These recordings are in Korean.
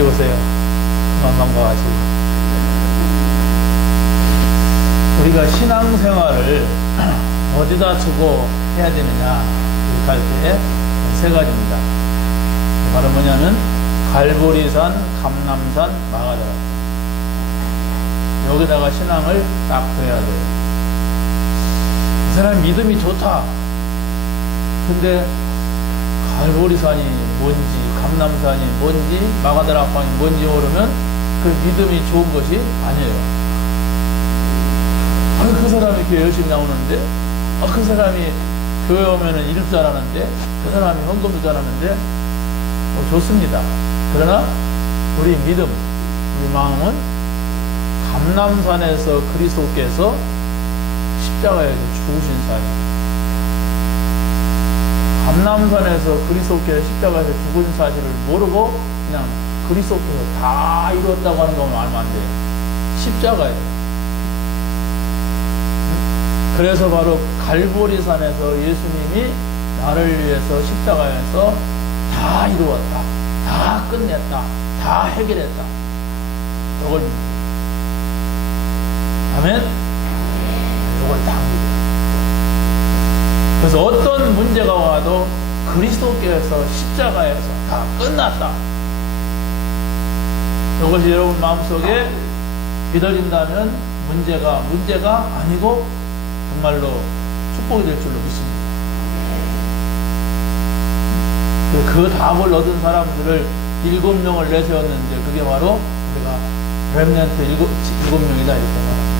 여기 오세요. 그만 넘어가시고. 우리가 신앙생활을 어디다 두고 해야 되느냐 이렇게 할 때 세 가지입니다. 바로 뭐냐면 갈보리산, 감람산, 마가다라. 여기다가 신앙을 딱 둬야 돼요. 이 사람 믿음이 좋다. 근데 갈보리산이 뭔지, 감람산이 뭔지, 마가다락방이 뭔지 모르면 그 믿음이 좋은 것이 아니에요. 그 사람이 교회 열심히 나오는데, 그 사람이 교회 오면은 일도 잘하는데, 그 사람이 헌금도 잘하는데, 좋습니다. 그러나 우리 믿음, 우리 마음은 감람산에서 그리스도께서 십자가에서 죽으신 사람, 감람산에서 그리스도께서 십자가에서 죽은 사실을 모르고 그냥 그리스도께서 다 이루었다고 하는 것만 알면 안 돼요. 십자가예요. 그래서 바로 갈보리산에서 예수님이 나를 위해서 십자가에서 다 이루었다, 다 끝냈다, 다 해결했다. 이걸 아멘? 이걸 딱 믿어요. 그래서 어떤 문제가 와도 그리스도께서 십자가에서 다 끝났다. 이것이 여러분 마음속에 믿어진다면 문제가 아니고 정말로 축복이 될 줄로 믿습니다. 그 답을 얻은 사람들을 7명을 내세웠는데 그게 바로 우리가 렘넌트 7명이다 이렇게 말합니다.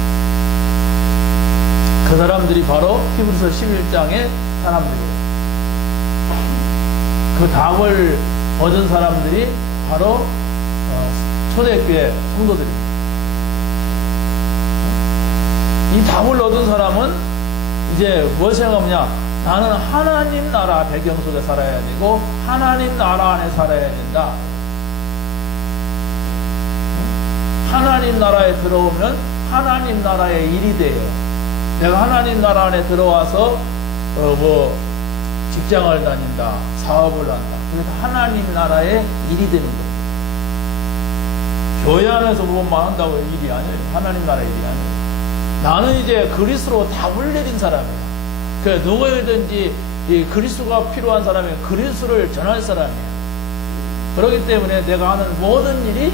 그 사람들이 바로 히브리서 11장의 사람들이에요. 그 답을 얻은 사람들이 바로 초대교회 성도들입니다. 이 답을 얻은 사람은 이제 무엇이 생각하느냐? 나는 하나님 나라 배경 속에 살아야 되고 하나님 나라 안에 살아야 된다. 하나님 나라에 들어오면 하나님 나라의 일이 돼요. 내가 하나님 나라 안에 들어와서 직장을 다닌다, 사업을 한다. 그래서 하나님 나라의 일이 되는 거예요. 교회 안에서 무엇만 한다고 일이 아니에요. 하나님 나라의 일이 아니에요. 나는 이제 그리스도로 답을 내린 사람이에요. 그래서 누구든지 이 그리스도가 필요한 사람이 그리스도를 전할 사람이에요. 그렇기 때문에 내가 하는 모든 일이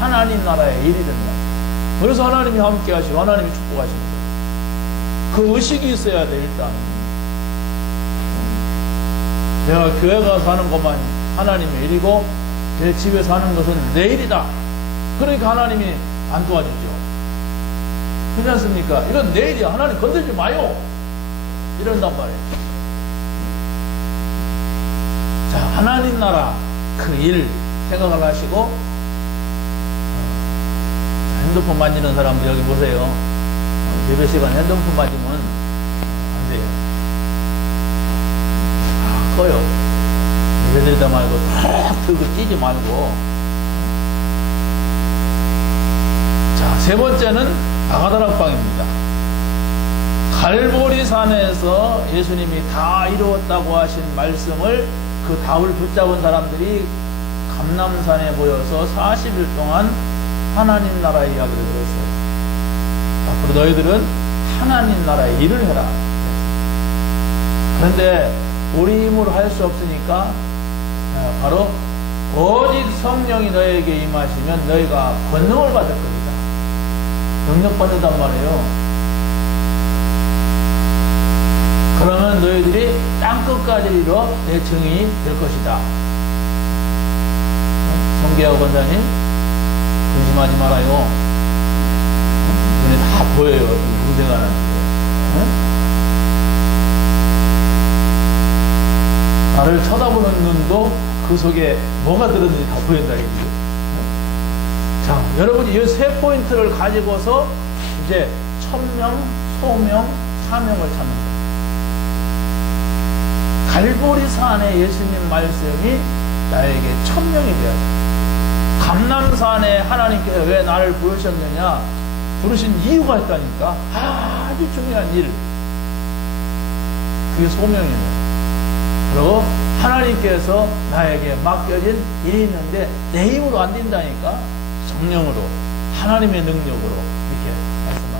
하나님 나라의 일이 된다. 그래서 하나님이 함께 하시고 하나님이 축복하시는 거예요. 그 의식이 있어야 돼. 일단 내가 교회 가서 하는 것만 하나님의 일이고 내 집에 사는 것은 내 일이다. 그러니까 하나님이 안 도와주죠. 그렇지 않습니까? 이건 내 일이야. 하나님 건들지 마요. 이런단 말이에요. 자, 하나님 나라 그 일 생각을 하시고 핸드폰 만지는 사람들 여기 보세요. 예배 시간 핸드폰 만지면 안 돼요. 꺼요. 예배 드리다 말고 탁 들고 뛰지 말고. 자, 세 번째는 마가다락방입니다. 갈보리산에서 예수님이 다 이루었다고 하신 말씀을 그 답을 붙잡은 사람들이 감람산에 모여서 40일 동안 하나님 나라의 이야기를 들었어요. 앞으로 너희들은 하나님 나라의 일을 해라. 그런데 우리 힘으로 할 수 없으니까 바로 오직 성령이 너에게 임하시면 너희가 권능을 받을 겁니다. 능력받는단 말이에요. 그러면 너희들이 땅끝까지 이르러 내 증인이 될 것이다. 성계하 권사님, 근심하지 말아요. 눈에 다 보여요. 공생하는데. 나를 쳐다보는 눈도 그 속에 뭐가 들었는지 다 보인다. 이거죠. 자, 여러분이 이 세 포인트를 가지고서 이제 천명, 소명, 사명을 찾는 거예요. 갈보리산에 예수님 말씀이 나에게 천명이 되어야 돼. 감람산에 하나님께서 왜 나를 부르셨느냐? 부르신 이유가 있다니까. 아주 중요한 일. 그게 소명이에요. 그리고 하나님께서 나에게 맡겨진 일이 있는데 내 힘으로 안 된다니까 성령으로 하나님의 능력으로 이렇게 말씀합니다.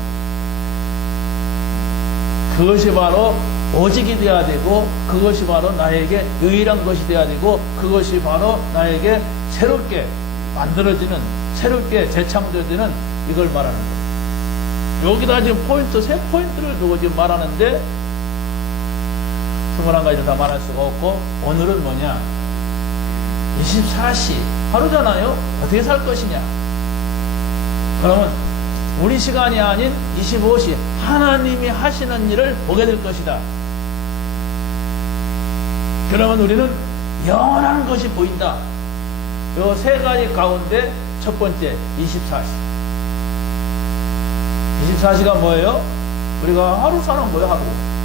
그것이 바로 오직이 되어야 되고 그것이 바로 나에게 유일한 것이 되어야 되고 그것이 바로 나에게 새롭게 만들어지는 새롭게 재창조되는 이걸 말하는 거예요. 여기다 지금 포인트, 세 포인트를 두고 지금 말하는데 21가지를 다 말할 수가 없고 오늘은 뭐냐 24시 하루잖아요. 어떻게 살 것이냐. 그러면 우리 시간이 아닌 25시 하나님이 하시는 일을 보게 될 것이다. 그러면 우리는 영원한 것이 보인다. 요 세 가지 가운데 첫 번째 24시. 24시가 뭐예요? 우리가 하루 사는 거예요.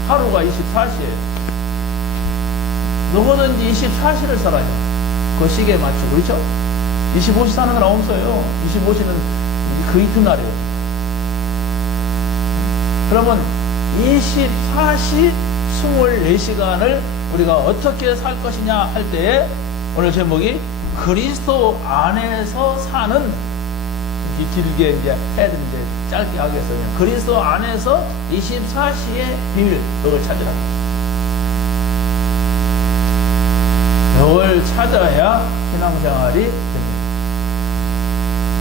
하루가 24시예요. 누구든지 24시를 살아요. 그 시계에 맞추고 그렇죠? 25시 사는 사람 없어요. 25시는 그 이튿날이에요. 그러면 24시 24시간을 우리가 어떻게 살 것이냐 할 때에 오늘 제목이 그리스도 안에서 사는 길게 이제 해야 되는데 짧게 하겠어요. 그리스도 안에서 24시의 비밀, 그걸 찾으라. 그걸 찾아야 신앙생활이 됩니다.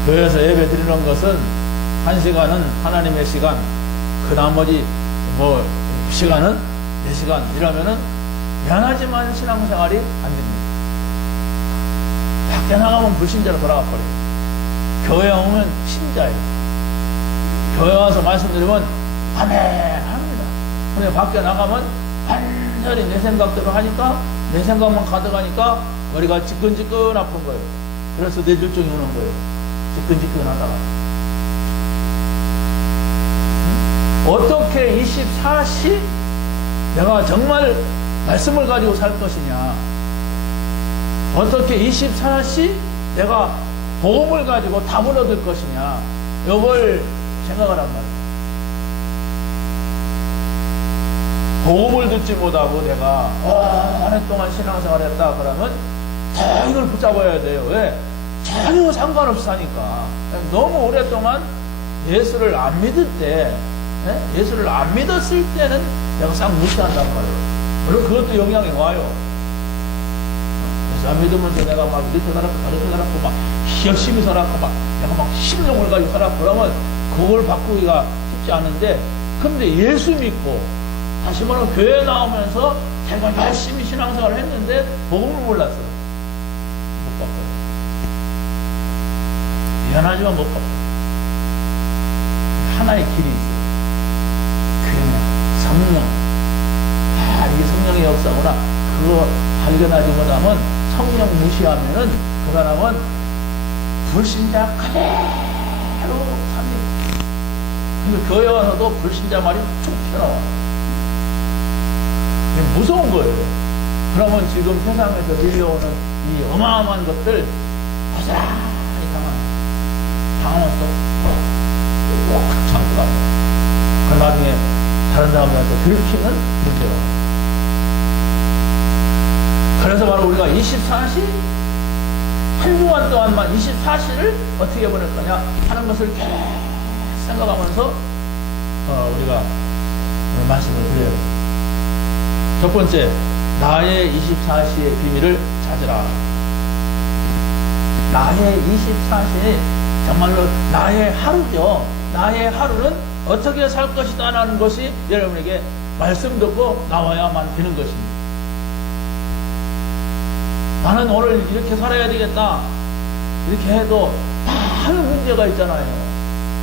교회에서 예배 드리는 것은 1시간은 하나님의 시간, 그 나머지 시간은 4시간 이러면은 미안하지만 신앙생활이 안 됩니다. 밖에 나가면 불신자로 돌아가 버려요. 교회 오면 신자예요. 교회 와서 말씀드리면 아멘합니다. 근데 밖에 나가면 완전히 내 생각대로 하니까 내 생각만 가득하니까 머리가 지끈지끈 아픈 거예요. 그래서 뇌졸중이 오는 거예요. 지끈지끈 하다가. 어떻게 24시 내가 정말 말씀을 가지고 살 것이냐. 어떻게 24시 내가 복음을 가지고 답을 얻을 것이냐. 이걸 생각을 한 말이에요. 복음을 듣지 못하고 내가 한 해 동안 신앙생활 했다 그러면 다 이걸 붙잡아야 돼요. 왜? 전혀 상관없이 사니까. 너무 오랫동안 예수를 안 믿을 때, 예수를 안 믿었을 때는 내가 싹 무시한단 말이에요. 물론 그것도 영향이 와요. 예수 안 믿으면서 내가 막 이렇게 살았고 저렇게 살았고 막 열심히 살았고 막 내가 막 심령을 가지고 살았고 그러면 그걸 바꾸기가 쉽지 않은데, 근데 예수 믿고 다시 말하면 교회 나오면서 제가 열심히 신앙생활을 했는데 복음을 몰랐어요. 못 바꿔요. 미안하지만 못 바꿔요. 하나의 길이 있어요. 그냥 성령. 이게 성령의 역사구나. 그거 발견하지 못하면 성령 무시하면은 그 사람은 불신자 그대로 삽니다. 근데 교회 와서도 불신자 말이 쭉 튀어나와요. 무서운 거예요. 그러면 지금 세상에서 밀려오는 이 어마어마한 것들 고스란히 당하면 또 참고 가요. 그 나중에 다른 사람들한테 들키는 문제가. 그래서 바로 우리가 24시 한 주간 동안만 24시를 어떻게 보낼 거냐 하는 것을 계속 생각하면서 우리가 말씀을 드려요. 첫 번째, 나의 24시의 비밀을 찾으라. 나의 24시, 정말로 나의 하루죠. 나의 하루는 어떻게 살 것이다 라는 것이 여러분에게 말씀 듣고 나와야만 되는 것입니다. 나는 오늘 이렇게 살아야 되겠다. 이렇게 해도 많은 문제가 있잖아요.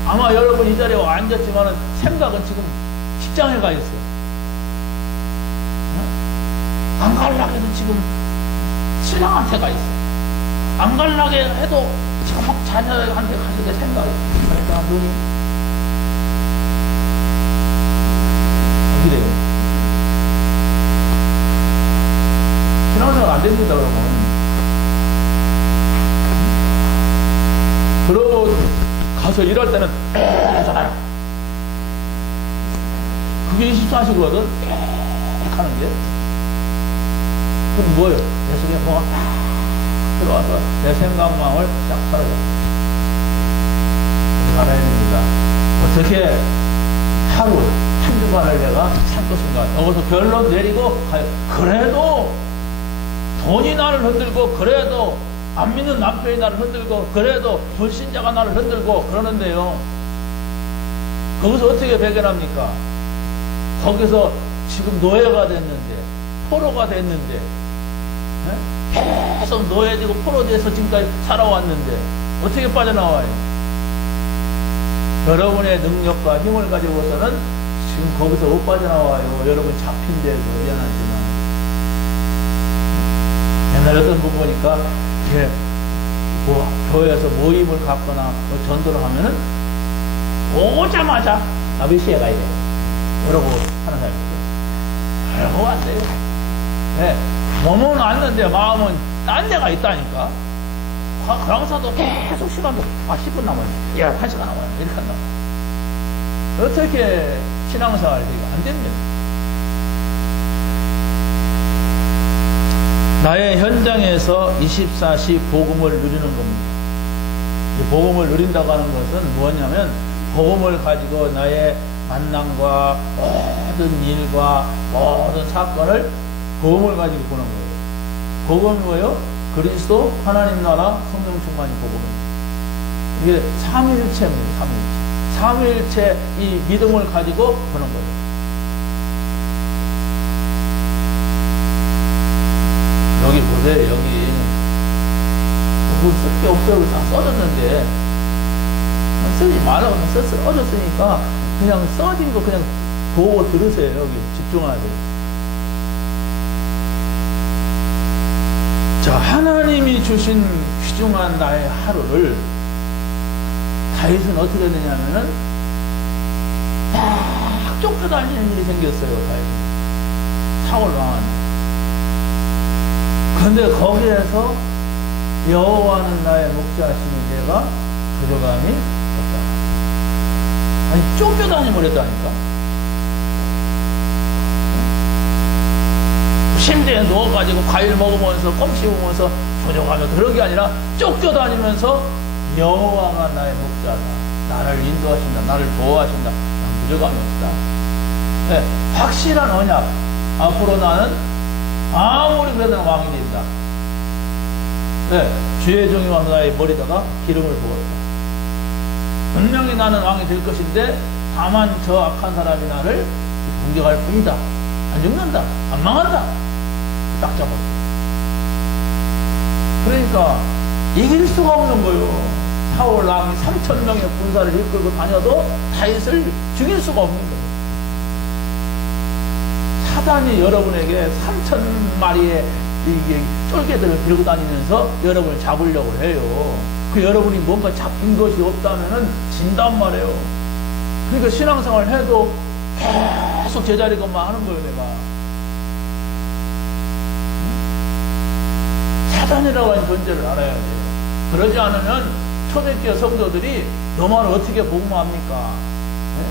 아마 여러분 이 자리에 앉았지만 생각은 지금 직장에 가 있어요. 안 갈라고 해도 지금 신랑한테 가 있어. 안 갈라고 해도 지금 막 자녀한테 가실 때 생각이. 그러니까 눈이 그래요. 신앙생활 안 됩니다, 그러면. 그러고 가서 일할 때는 하잖아요. 그게 24시거든. 하는 게. 그럼 뭐예요? 내 속에 뭐가 딱 들어와서 내 생각망을 딱 사라져요. 알아야 됩니다. 어떻게 하루, 한 주간을 내가 살 것인가. 여기서 결론 내리고 가요. 그래도 돈이 나를 흔들고, 그래도 안 믿는 남편이 나를 흔들고, 그래도 불신자가 나를 흔들고 그러는데요. 거기서 어떻게 배결합니까? 거기서 지금 노예가 됐는데, 포로가 됐는데, 계속 노예되고 포로돼서 지금까지 살아왔는데 어떻게 빠져나와요? 여러분의 능력과 힘을 가지고서는 지금 거기서 못 빠져나와요. 여러분 잡힌 데서 미안하지만. 옛날에 어떤 분 보니까 이렇게 뭐 교회에서 모임을 갖거나 뭐 전도를 하면은 오자마자 나 몇 시에 가야 돼? 이러고 하는 사람이 있어요. 그러고 안 돼요. 네. 몸은 왔는데 마음은 딴 데가 있다니까. 그러면서도 계속 시간도 10분 남았네. 야, 1시간 남았네. 이렇게 한다. 어떻게 신앙생활이 안 됩니다. 나의 현장에서 24시 복음을 누리는 겁니다. 이 복음을 누린다고 하는 것은 뭐냐면 복음을 가지고 나의 만남과 모든 일과 모든 사건을 복음을 가지고 보는 거예요. 복음이 뭐예요? 그리스도, 하나님 나라, 성령 충만이 복음입니다. 이게 삼위일체입니다. 삼위일체 이 믿음을 가지고 보는 거예요. 여기 보세요. 여기 쓸 게 없어요. 다 써졌는데 쓰지 말라고 써졌으니까 그냥 써진 거 그냥 보고 들으세요. 여기 집중하세요. 자, 하나님이 주신 귀중한 나의 하루를 다윗은 어떻게 되냐면은 막 쫓겨다니는 일이 생겼어요. 다윗은 사울 왕한테. 그런데 거기에서 여호와는 나의 목자시니 내가 두려움이 없다. 아니 쫓겨다니 버렸다니까. 침대에 누워가지고 과일 먹으면서 껌 씹으면서 조종하며 그런 게 아니라 쫓겨다니면서 여호와가 나의 목자다. 나를 인도하신다. 나를 보호하신다. 난 두려움이 없다. 네, 확실한 언약. 앞으로 나는 아무리 그래도 왕이 된다. 네, 주의 종이 와서 나의 머리다가 기름을 부었다. 분명히 나는 왕이 될 것인데 다만 저 악한 사람이 나를 공격할 뿐이다. 안 죽는다. 안 망한다. 딱 잡았어. 그러니까 이길 수가 없는 거예요. 사울 왕이 3,000명의 군사를 이끌고 다녀도 다윗을 죽일 수가 없는 거예요. 사단이 여러분에게 3,000마리의 이게 쫄개들을 들고 다니면서 여러분을 잡으려고 해요. 그 여러분이 뭔가 잡힌 것이 없다면은 진단 말이에요. 그러니까 신앙생활 해도 계속 제자리 것만 하는 거예요, 내가. 사단이라고 하는 존재를 알아야 돼요. 그러지 않으면 초대교회 성도들이 너만 어떻게 복음합니까? 네?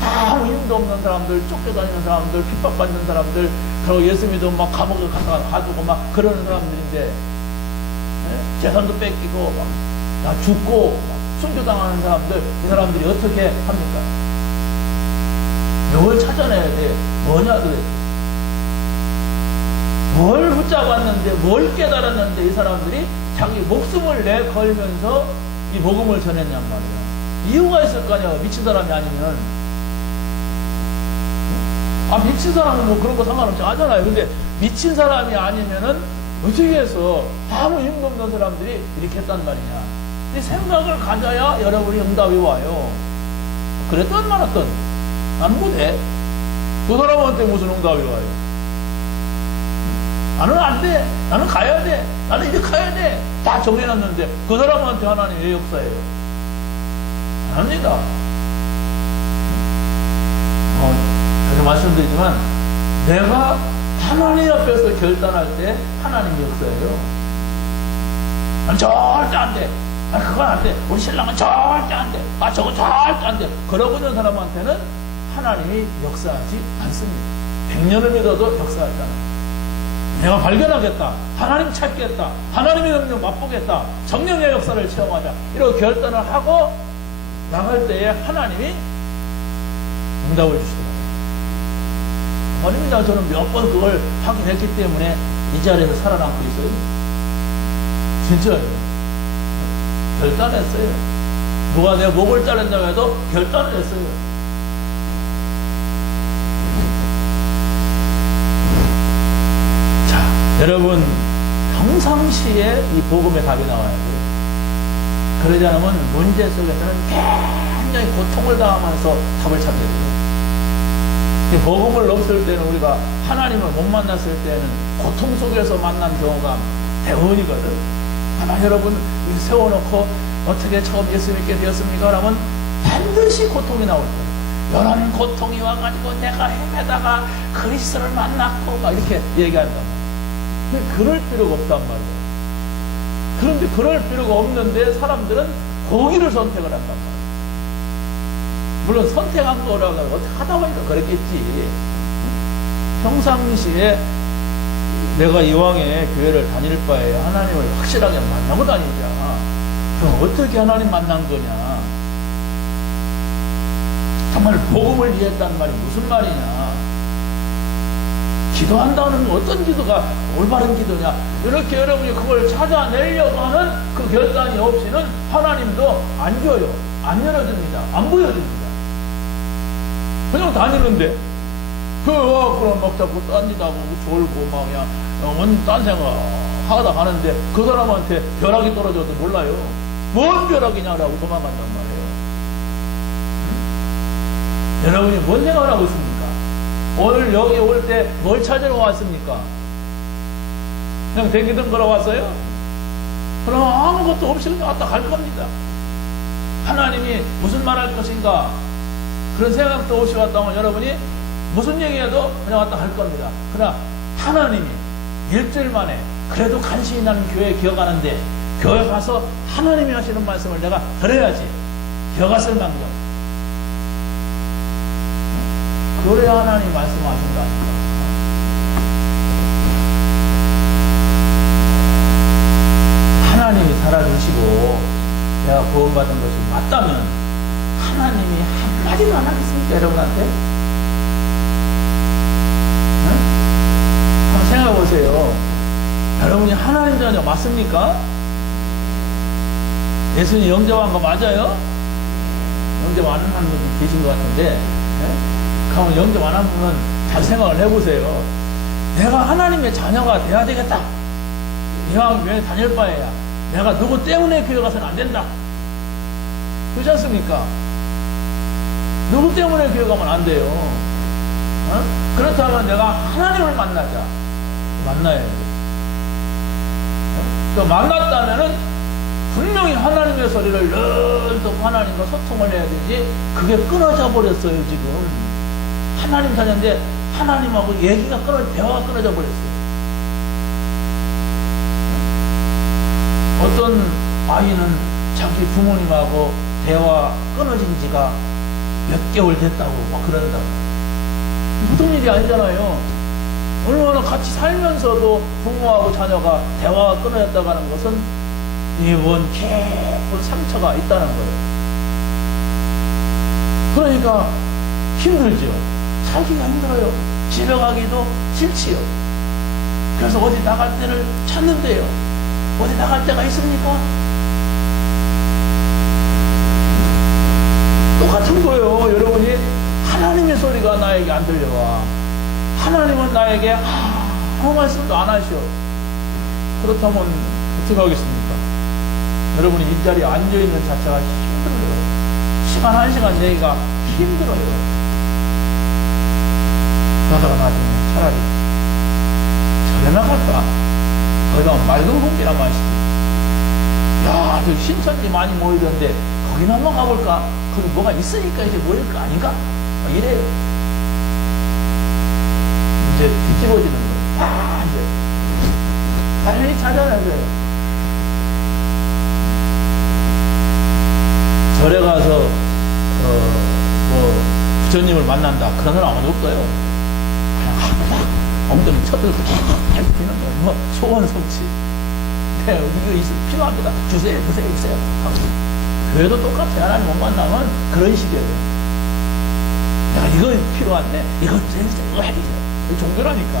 아무 힘도 없는 사람들, 쫓겨다니는 사람들, 핍박받는 사람들, 그리고 예수 믿으면 막 감옥에 가두고 막 그러는 사람들인데, 네? 재산도 뺏기고, 막 죽고, 막 순교당하는 사람들, 이 사람들이 어떻게 합니까? 이걸 찾아내야 돼. 뭐냐, 그래. 뭘 붙잡았는데, 뭘 깨달았는데, 이 사람들이 자기 목숨을 내걸면서 이 복음을 전했냔 말이야. 이유가 있을 거 아니야. 미친 사람이 아니면. 미친 사람은 뭐 그런 거 상관없지 하잖아요. 근데 미친 사람이 아니면은 어떻게 해서 아무 힘도 없는 사람들이 이렇게 했단 말이냐. 이 생각을 가져야 여러분이 응답이 와요. 그랬던 말았던. 난 못해. 그 사람한테 무슨 응답이 와요. 나는 안 돼. 나는 가야 돼. 나는 이렇게 가야 돼. 다 정해놨는데 그 사람한테 하나님 왜 역사해요? 안 합니다. 계속 말씀드리지만 내가 하나님 앞에서 결단할 때 하나님 역사예요. 난 절대 안 돼. 그건 안 돼. 우리 신랑은 절대 안 돼. 저건 절대 안 돼. 그러고 있는 사람한테는 하나님이 역사하지 않습니다. 100년을 믿어도 역사하지 않아요. 내가 발견하겠다. 하나님 찾겠다. 하나님의 능력 맛보겠다. 성령의 역사를 체험하자. 이렇게 결단을 하고 나갈 때에 하나님이 응답을 주시더라고요. 아닙니다. 저는 몇 번 그걸 확인했기 때문에 이 자리에서 살아남고 있어요. 진짜예요. 결단했어요. 누가 내 목을 자른다고 해도 결단을 했어요. 자, 여러분, 평상시에 이 복음의 답이 나와야 돼요. 그러지 않으면 문제 속에서는 굉장히 고통을 당하면서 답을 찾게 돼요. 이 복음을 없을 때는 우리가 하나님을 못 만났을 때는 고통 속에서 만난 경우가 대부분이거든. 아마 여러분 세워놓고 어떻게 처음 예수 믿게 되었습니까? 라면 반드시 고통이 나올 거예요. 이런 고통이 와가지고 내가 헤매다가 그리스도를 만났고 막 이렇게 얘기한단 말이에요. 근데 그럴 필요가 없단 말이에요. 그런데 그럴 필요가 없는데 사람들은 고기를 선택을 한단 말이에요. 물론 선택한 거라고 어떻게 하다 보니까 그랬겠지. 평상시에 내가 이왕에 교회를 다닐 바에 하나님을 확실하게 만나고 다니자. 그럼 어떻게 하나님 만난 거냐? 정말 복음을 위했다는 말이 무슨 말이냐? 기도한다는 어떤 기도가 올바른 기도냐? 이렇게 여러분이 그걸 찾아내려고 하는 그 결단이 없이는 하나님도 안 줘요. 안 열어줍니다. 안 보여줍니다. 그냥 다니는데, 그럼 막 자꾸 딴짓하고 졸고 막 그냥 딴 생각 하다 가는데 그 사람한테 벼락이 떨어져도 몰라요. 뭔 벼락이냐라고 도망간단 말이에요. 응? 여러분이 뭔 생각을 하고 있습니까? 오늘 여기 올 때 뭘 찾으러 왔습니까? 그냥 댕기던 거러 왔어요? 그럼 아무것도 없이 그냥 왔다 갈 겁니다. 하나님이 무슨 말 할 것인가? 그런 생각도 없이 왔다 오면 여러분이 무슨 얘기해도 그냥 왔다 갈 겁니다. 그러나 하나님이 일주일 만에 그래도 간신히 나는 교회에 기어가는데 교회 가서 하나님이 하시는 말씀을 내가 들어야지. 기어갔을 망정. 그래야 하나님 말씀하신다. 하나님이 살아계시고 내가 구원받은 것이 맞다면 하나님이 한마디도 안 하겠습니까? 여러분한테? 응? 한번 생각해 보세요. 여러분이 하나님 자녀 맞습니까? 예수님 영접한 거 맞아요? 영접 안 하는 분 계신 것 같은데, 그러면 영접 안 한 분은 잘 생각을 해보세요. 내가 하나님의 자녀가 돼야 되겠다. 이왕 교회 다닐 바에야 내가 누구 때문에 교회 가서는 안 된다. 그렇지 않습니까? 누구 때문에 교회 가면 안 돼요. 그렇다면 내가 하나님을 만나자. 만나야 돼. 또 만났다면은 분명히 하나님의 소리를 늘 듣고 하나님과 소통을 해야 되지. 그게 끊어져 버렸어요, 지금. 하나님 자녀인데 하나님하고 얘기가 대화가 끊어져 버렸어요. 어떤 아이는 자기 부모님하고 대화 끊어진 지가 몇 개월 됐다고 막 그런다. 보통 일이 아니잖아요. 얼마나 같이 살면서도 부모하고 자녀가 대화가 끊어졌다고 하는 것은 이번 깊은 상처가 있다는 거예요. 그러니까 힘들죠. 살기가 힘들어요. 집에 가기도 싫지요. 그래서 어디 나갈 때를 찾는데요. 어디 나갈 때가 있습니까? 똑같은 거예요. 여러분이 하나님의 소리가 나에게 안 들려와. 하나님은 나에게 아무 말씀도 안 하셔. 그렇다면 어떻게 하겠습니까? 여러분이 이 자리에 앉아있는 자체가 힘들어요. 시간 한 시간 내기가 힘들어요. 그러다가 나중에 차라리 절에 나갈까? 거기다 맑은 공기나 마시지. 야, 저 신천지 많이 모이던데 거기나 한번 가볼까? 거기 뭐가 있으니까 이제 모일 거 아닌가? 이래요. 이제 뒤집어지는 거예요. 이제 당연히 찾아나서요. 절에 가서 부처님을 만난다 그런 사람 아무도 없어요. 그냥 엉덩이 쳐들고 탁 뛰는 거예요. 뭐 소원 성취. 네, 이거 필요합니다. 주세요. 하고. 교회도 똑같아요. 하나님 못 만나면 그런 식이에요. 내가 이거 필요한데 이거 해야 돼요. 이거 종교라니까.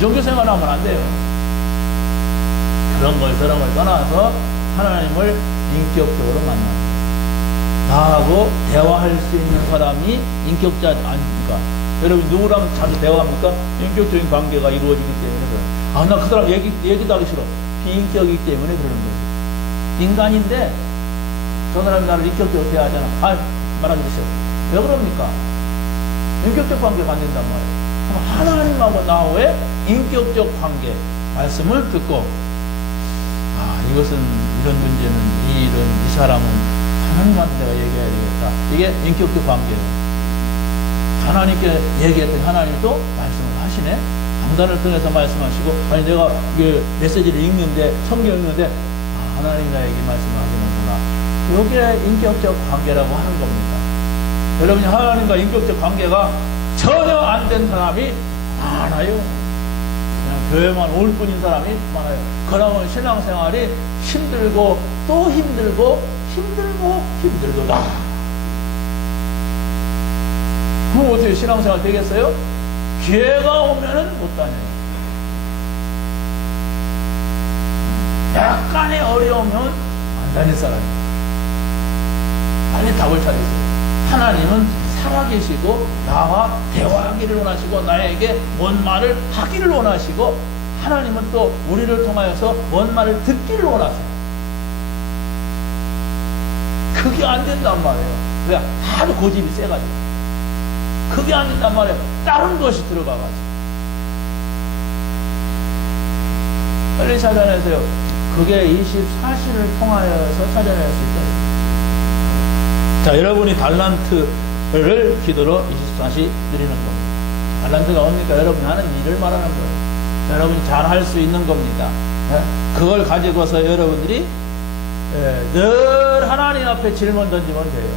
종교 생활하면 안 돼요. 그런 걸 저런 걸 떠나서 하나님을 인격적으로 만나. 나하고 대화할 수 있는 사람이 인격자 아닙니까? 여러분 누구랑 자주 대화합니까? 인격적인 관계가 이루어지기 때문에 그래요. 나 그 사람 얘기도 하기 싫어. 비인격이기 때문에 그러는 거지. 인간인데 저 사람이 나를 인격적으로 대하잖아. 말하기 싫어. 왜 그럽니까? 인격적 관계가 안 된단 말이에요. 하나님하고 나와의 인격적 관계 말씀을 듣고 이것은 이런 문제는 이 사람은 하나님한테 내가 얘기해야 되겠다. 이게 인격적 관계예요. 하나님께 얘기했더니 하나님도 말씀을 하시네. 강단을 통해서 말씀하시고 아니 내가 이게 메시지를 읽는데 성경 읽는데 하나님 나에게 말씀을 하시는구나. 이게 인격적 관계라고 하는 겁니다. 여러분이 하나님과 인격적 관계가 전혀 안 된 사람이 많아요. 그냥 교회만 올 뿐인 사람이 많아요. 그러면 신앙생활이 힘들고 또 힘들고 힘들도다. 그럼 어떻게 신앙생활 되겠어요? 기회가 오면은 못 다녀요. 약간의 어려우면 안 다닐 사람이에요. 빨리 답을 찾으세요. 하나님은 살아계시고 나와 대화하기를 원하시고 나에게 뭔 말을 하기를 원하시고 하나님은 또 우리를 통하여서 뭔 말을 듣기를 원하세요. 그게 안 된단 말이에요. 왜? 하도 고집이 세가지고. 그게 안 된단 말이에요. 다른 것이 들어가가지고. 빨리 찾아내세요. 그게 24시를 통하여서 찾아낼 수 있어요. 자, 여러분이 달란트를 기도로 24시 드리는 겁니다. 달란트가 뭡니까? 여러분이 하는 일을 말하는 거예요. 여러분이 잘 할 수 있는 겁니다. 그걸 가지고서 여러분들이 늘 하나님 앞에 질문 던지면 돼요.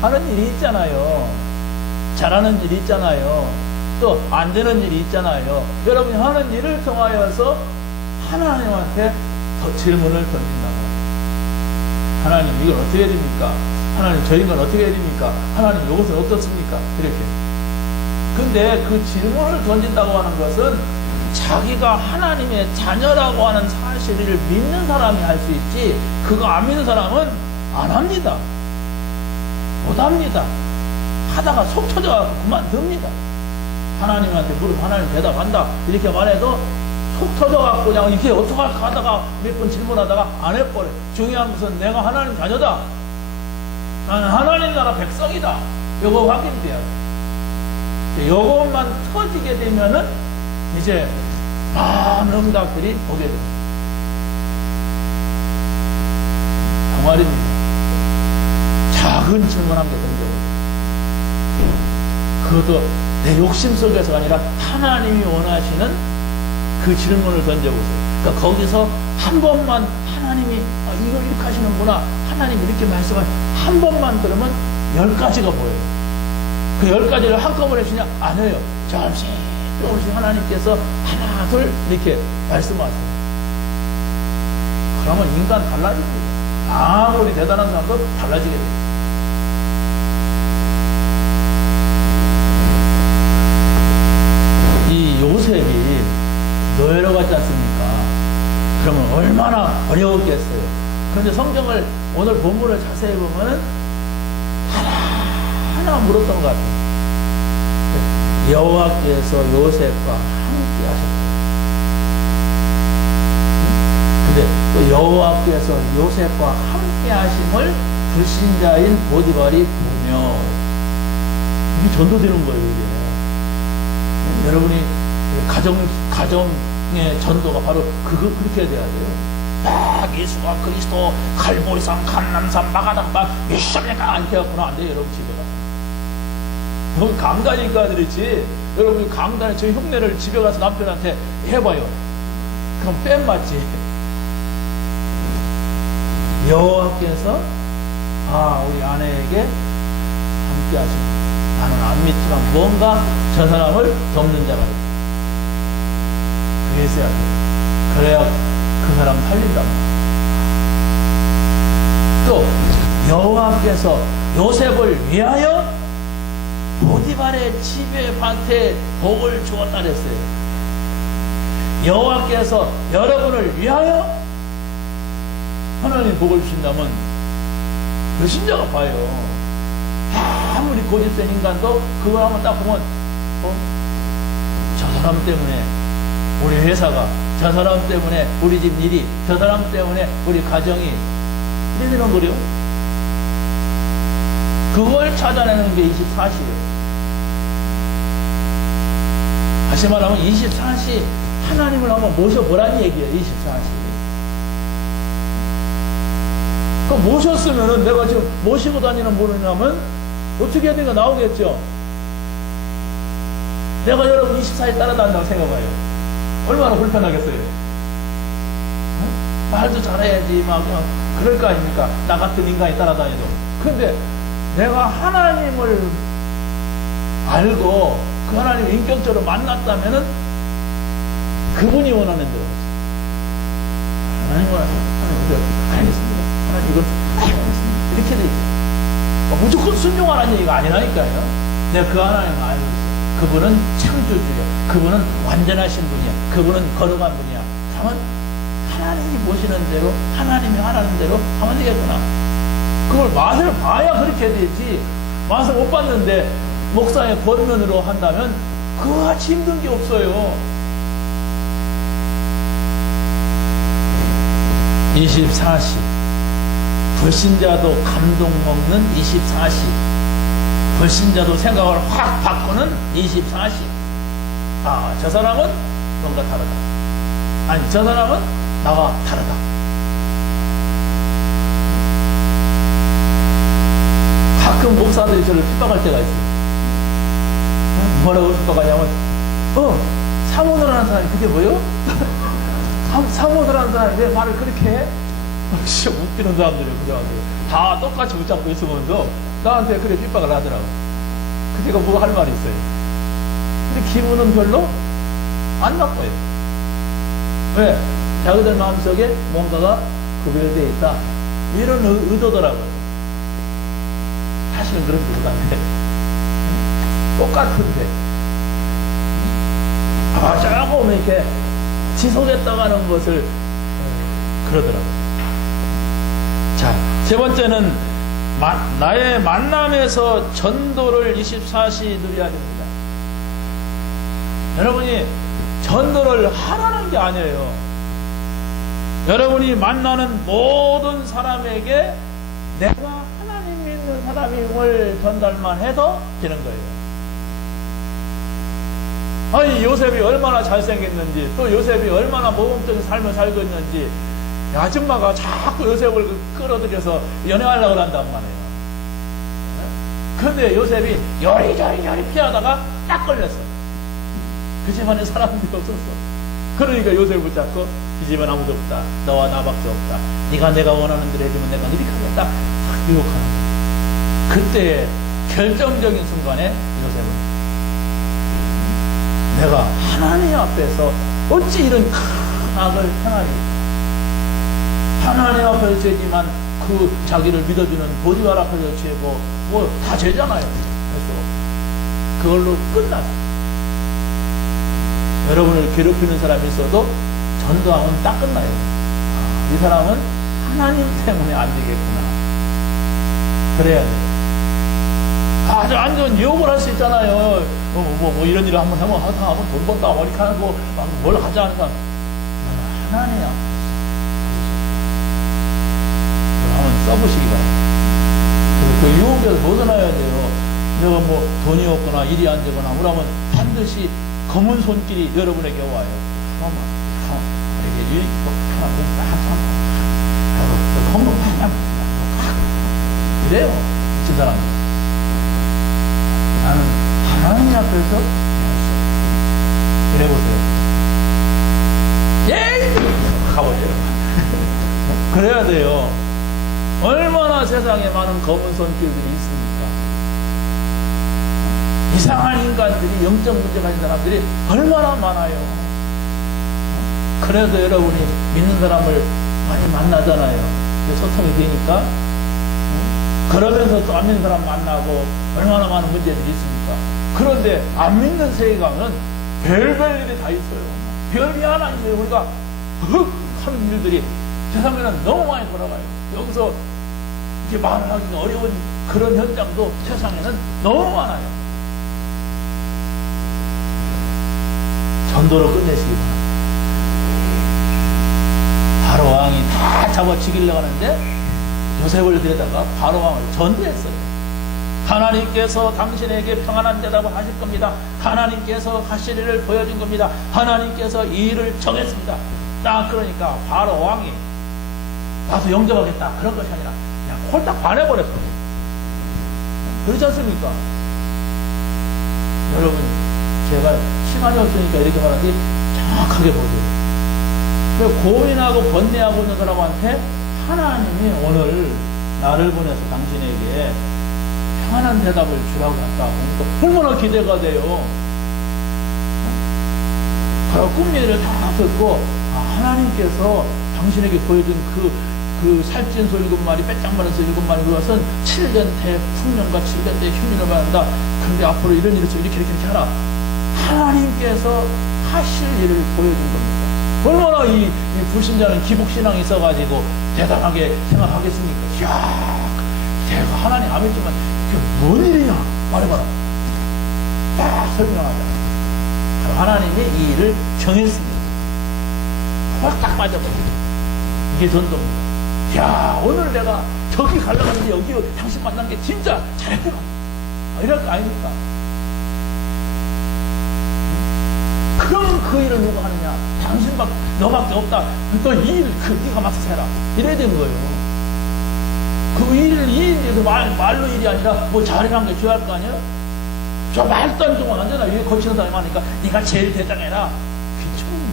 하는 일이 있잖아요. 잘하는 일이 있잖아요. 또 안 되는 일이 있잖아요. 여러분이 하는 일을 통하여서 하나님한테 더 질문을 던진다고. 하나님 이걸 어떻게 해야 됩니까? 하나님 저 인간 어떻게 해야 됩니까? 하나님 이것은 어떻습니까? 이렇게. 근데 그 질문을 던진다고 하는 것은 자기가 하나님의 자녀라고 하는 사실을 믿는 사람이 할 수 있지 그거 안 믿는 사람은 안 합니다. 못 합니다. 하다가 속 터져갖고 그만둡니다. 하나님한테 물으면 하나님 대답한다 이렇게 말해도 속 터져갖고 그냥 이게 어떡할까 하다가 몇 번 질문하다가 안 해버려. 중요한 것은 내가 하나님 자녀다. 나는 하나님 나라 백성이다. 요거 확인돼야 돼. 요것만 터지게 되면은 이제 많은 응답들이 오게 됩니다. 정말입니다. 작은 질문 한 개 던져보세요. 그것도 내 욕심 속에서가 아니라 하나님이 원하시는 그 질문을 던져보세요. 그러니까 거기서 한 번만 하나님이 이걸 이렇게 하시는구나. 하나님이 이렇게 말씀을 한 번만 들으면 10가지가 보여요. 그 10가지를 한꺼번에 주냐? 안 해요. 조금씩 하나님께서 하나, 둘 이렇게 말씀하세요. 그러면 인간 달라집니다. 아무리 대단한 사람도 달라지게 돼요. 이 요셉이 노예로 갔지 않습니까? 그러면 얼마나 어려웠겠어요. 그런데 성경을 오늘 본문을 자세히 보면 하나하나 물었던 것 같아요. 여호와께서 요셉과 함께 하셨다. 근데 또 여호와께서 요셉과 함께 하심을 불신자인 보디발이 보며 이게 전도되는 거예요. 이게 여러분이 가정의 전도가 바로 그렇게 돼야 돼요. 예수가 그리스도 갈보리산 감람산 마가당산 미션이니까 안 되었구나. 안 돼요. 여러분 집에 가서 여기 강단이니까 그렇지. 여러분 강단에 저희 흉내를 집에 가서 남편한테 해봐요. 그럼 뺨 맞지. 여호와께서 우리 아내에게 함께 하십니다. 나는 안 믿지만 뭔가 저 사람을 돕는 자가 있다. 그게 있어야 돼. 그래야 그 사람 살린단 말이야. 또 여호와께서 요셉을 위하여 보디발의 집에 밭에 복을 주었다 그랬어요. 여호와께서 여러분을 위하여 하나님 복을 주신다면 불신자가 봐요. 아무리 고집센 인간도 그걸 한번 딱 보면 저 사람 때문에 우리 회사가, 저 사람 때문에 우리 집 일이, 저 사람 때문에 우리 가정이 이러는 거요. 그걸 찾아내는 게 24시예요. 다시 말하면 24시 하나님을 한번 모셔보라는 얘기예요. 24시. 그 모셨으면은 내가 지금 모시고 다니는 분이라면 어떻게 해야 되는가 나오겠죠. 내가 여러분 24시 따라다닌다고 생각해요. 얼마나 불편하겠어요. 말도 잘해야지 막 그럴 거 아닙니까? 나 같은 인간이 따라다니도. 근데 내가 하나님을 알고 그 하나님을 인격적으로 만났다면은 그분이 원하는 대로 하나님 원하는 대로 알겠습니다. 하나님 이건 알겠습니다. 이렇게 돼 있어요. 무조건 순종하라는 얘기가 아니라니까요. 내가 그 하나님을 알고 있어요. 그분은 창조주예요. 그분은 완전하신 분이야. 그분은 거룩한 분이야. 다만 하나님이 보시는 대로 하나님이 하라는 대로 하면 되겠구나. 그걸 맛을 봐야 그렇게 되지. 맛을 못 봤는데 목사의 권면으로 한다면 그같이 힘든 게 없어요. 24시 불신자도 감동 먹는 24시, 불신자도 생각을 확 바꾸는 24시. 아, 저 사람은 뭔가 다르다. 아니, 저 사람은 나와 다르다. 가끔 목사들이 저를 핍박할 때가 있어요. 뭐라고 핍박하냐면, 사모를 하는 사람이 그게 뭐요? 사모를 하는 사람이 왜 말을 그렇게 해? 진짜 웃기는 사람들이에요, 그 사람들. 다 똑같이 붙잡고 있으면서 나한테 그래 핍박을 하더라고. 그때가 뭐 할 말이 있어요. 근데 기분은 별로 안 나빠요. 왜? 자기들 마음속에 뭔가가 구별되어 있다. 이런 의도더라고요. 사실은 그런 의도인데 똑같은데 조금 이렇게 지속했다가는 것을 그러더라고요. 자, 세 번째는 나의 만남에서 전도를 24시 누려야 됩니다. 여러분이 전도를 하라는 게 아니에요. 여러분이 만나는 모든 사람에게 내가 하나님 믿는 사람임을 전달만 해도 되는 거예요. 아니, 요셉이 얼마나 잘생겼는지, 또 요셉이 얼마나 모범적인 삶을 살고 있는지, 아줌마가 자꾸 요셉을 끌어들여서 연애하려고 한단 말이에요. 근데 요셉이 요리조리 피하다가 딱 걸렸어. 그 집안에 사람들이 없었어. 그러니까 요셉을 붙잡고 이 집안 아무도 없다. 너와 나밖에 없다. 네가 내가 원하는 대로 해주면 내가 이렇게 하겠다. 딱 유혹하는 거야. 그때 결정적인 순간에 요셉은 내가 하나님 앞에서 어찌 이런 큰 악을 행하리. 하나님 앞에서 죄지만 그 자기를 믿어주는 보디발 앞에서 죄고 뭐 다 죄잖아요. 그래서 그걸로 끝났어. 여러분을 괴롭히는 사람이 있어도 전도하면 딱 끝나요. 이 사람은 하나님 때문에 안 되겠구나. 그래야 돼. 아주 완전 유혹을 할 수 있잖아요. 뭐 이런 일을 한번 하면 돈 번다 머리카락고 뭘 하자 하니까 하나님 앞에서 한번 써보시기 바랍니다. 그 유혹에서 벗어나야 돼요. 내가 뭐 돈이 없거나 일이 안 되거나 그러면 반드시 검은 손길이 여러분에게 와요. 이렇게 이래요. 저 사람은. 나는 하나님 앞에서 이래보세요. 예! 가보세요. 그래야 돼요. 얼마나 세상에 많은 검은 손길들이 있습니까? 이상한 인간들이, 영적 문제 가진 사람들이 얼마나 많아요. 그래도 여러분이 믿는 사람을 많이 만나잖아요. 소통이 되니까. 그러면서 또 안 믿는 사람 만나고 얼마나 많은 문제들이 있습니까? 그런데 안 믿는 세계관은 별별 일이 다 있어요. 별이 하나 있어요. 우리가 흑 하는 일들이 세상에는 너무 많이 돌아가요. 여기서 이렇게 말을 하기가 어려운 그런 현장도 세상에는 너무 많아요. 전도로 끝내시기 바랍니다. 바로 왕이 다 잡아 죽이려고 하는데 요셉을 데려다가 바로 왕을 전도했어요. 하나님께서 당신에게 평안한 대답을 하실 겁니다. 하나님께서 하실 일을 보여준 겁니다. 하나님께서 이 일을 정했습니다. 딱 그러니까 바로 왕이 나도 영접하겠다 그런 것이 아니라 그냥 홀딱 반해버렸어요. 그렇지 않습니까? 여러분, 제가 시간이 없으니까 이렇게 말하지 정확하게 보세요. 고민하고 번뇌하고 있는 사람한테 하나님이 오늘 나를 보내서 당신에게 평안한 대답을 주라고 한다. 그러니까 얼마나 기대가 돼요. 바로 꿈 얘기를 다 듣고 하나님께서 당신에게 보여준 그 살찐 일곱 마리, 빼짝 마른 일곱 마리 그것은 7년 대풍년과 7년 대 흉년을 받는다. 그런데 앞으로 이런 일을 이렇게 하라. 하나님께서 하실 일을 보여준 겁니다. 얼마나 이 불신자는 기복신앙이 있어가지고 대단하게 생각하겠습니까? 이야, 내가 하나님 안 믿지만 이게 뭔 일이냐? 말해봐라. 딱 설명하자. 하나님이 이 일을 정했습니다. 딱 맞아버립니다. 이게 전도입니다. 야, 오늘 내가 저기 가려고 하는데 여기 당신 만난 게 진짜 잘했구나. 이럴 거 아닙니까? 그럼 그 일을 누가 하느냐? 너밖에 없다. 너 이 일, 네가 맡아서 해라. 이래야 되는 거예요. 그 일을, 이 일에서 말로 일이 아니라 뭐 잘이란 게 줘야 할 거 아니에요? 저 말도 안 되고 안 되나? 위에 거치는 사람이 많으니까 네가 제일 대장해라. 귀청이에요.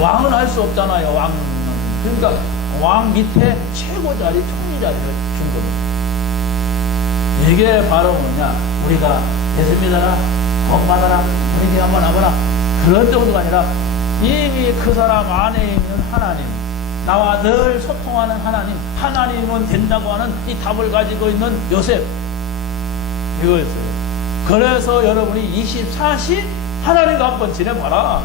왕은 할 수 없잖아요, 왕은. 그러니까 왕 밑에 최고 자리, 총리 자리를 준 겁니다. 이게 바로 뭐냐? 우리가 예수 믿어라, 복 받아라, 우리 한번 와보라. 그런 정도가 아니라 이미 그 사람 안에 있는 하나님, 나와 늘 소통하는 하나님, 하나님은 된다고 하는 이 답을 가지고 있는 요셉, 이거였어요. 그래서 여러분이 24시 하나님과 한번 지내봐라.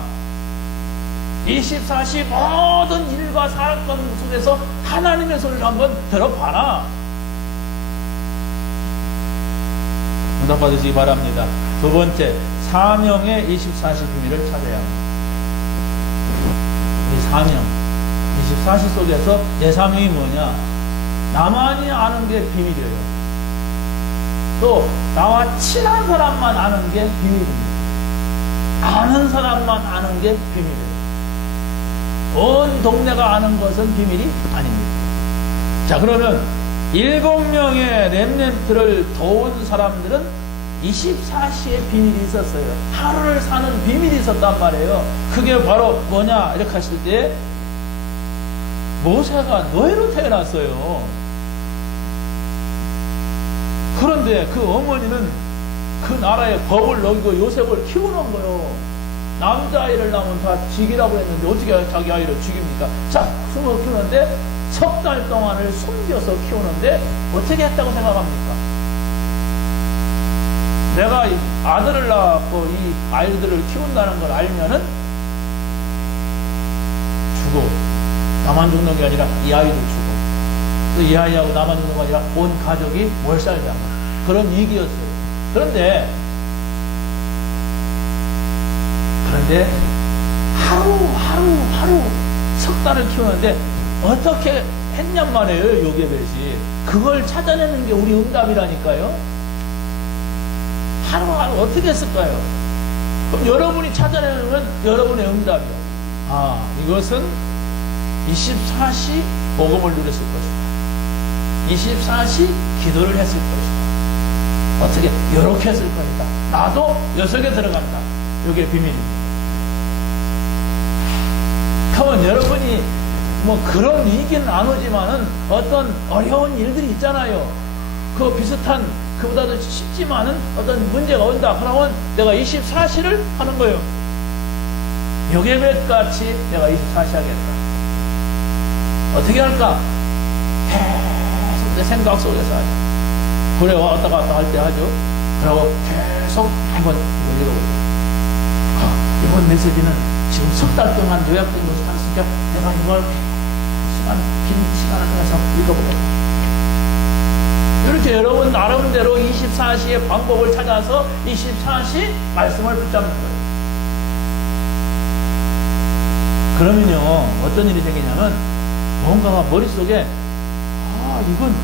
24시 모든 일과 사건 속에서 하나님의 소리를 한번 들어봐라. 응답 받으시기 바랍니다. 두 번째, 사명의 24시 비밀을 찾아야 합니다. 이 사명, 24시 속에서 내 사명이 뭐냐? 나만이 아는 게 비밀이에요. 또 나와 친한 사람만 아는 게 비밀입니다. 아는 사람만 아는 게 비밀이에요. 온 동네가 아는 것은 비밀이 아닙니다. 자, 그러면 7명의 렘넌트를 도운 사람들은 24시의 비밀이 있었어요. 하루를 사는 비밀이 있었단 말이에요. 그게 바로 뭐냐 이렇게 하실 때 모세가 노예로 태어났어요. 그런데 그 어머니는 그 나라의 법을 어기고 요셉을 키우는 거예요. 남자아이를 낳으면 다 죽이라고 했는데 어떻게 자기 아이를 죽입니까? 자, 숨어 키우는데 석 달 동안을 숨겨서 키우는데 어떻게 했다고 생각합니까? 내가 아들을 낳고 이 아이들을 키운다는 걸 알면은 죽어. 나만 죽는 게 아니라 이 아이도 죽어. 또 이 아이하고 나만 죽는 게 아니라 온 가족이 몰살자. 그런 위기였어요. 그런데 하루 석 달을 키우는데 어떻게 했냔 말이에요. 요게벳이 그걸 찾아내는 게 우리 응답이라니까요. 하루하루 어떻게 했을까요? 그럼 여러분이 찾아내는 건 여러분의 응답이에요. 아, 이것은 24시 복음을 누렸을 것이다. 24시 기도를 했을 것이다. 어떻게 이렇게 했을 것이다. 나도 녀석에 들어간다. 이게 비밀입니다. 그러면 여러분이 뭐 그런 위기는 안 오지만은 어떤 어려운 일들이 있잖아요. 그 비슷한 그보다도 쉽지만은 어떤 문제가 온다. 그러면 내가 24시를 하는 거예요. 요괴met같이 내가 24시 하겠다. 어떻게 할까? 계속 내 생각 속에서 하죠. 그래 왔다 갔다 할 때 하죠. 그리고 계속 한번 이걸 읽어보죠. 이번 메시지는 지금 석 달 동안 요약된 것을 했으니까 내가 이걸 빈 시간을 통해서 읽어보겠다. 이렇게 여러분 나름대로 24시의 방법을 찾아서 24시 말씀을 붙잡는 거예요. 그러면요 어떤 일이 생기냐면 뭔가가 머릿속에 이건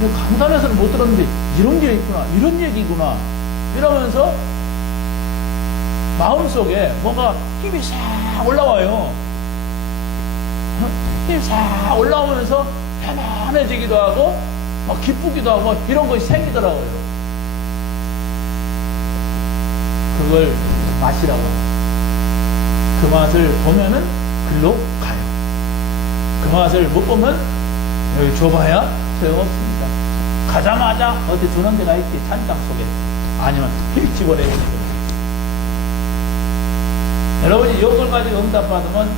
내가 강단에서는 못 들었는데 이런 게 있구나, 이런 얘기구나 이러면서 마음속에 뭔가 힘이 싹 올라와요. 힘이 싹 올라오면서 편안해지기도 하고 막 기쁘기도 하고 이런 것이 생기더라고요. 그걸 맛이라고 합니다. 그 맛을 보면은 글로 가요. 그 맛을 못 보면 여기 줘봐야 소용없습니다. 가자마자 어디 두는 데가 있지, 찬장 속에. 아니면 휙 집어내는 거예요. 여러분이 이걸 가지고 응답받으면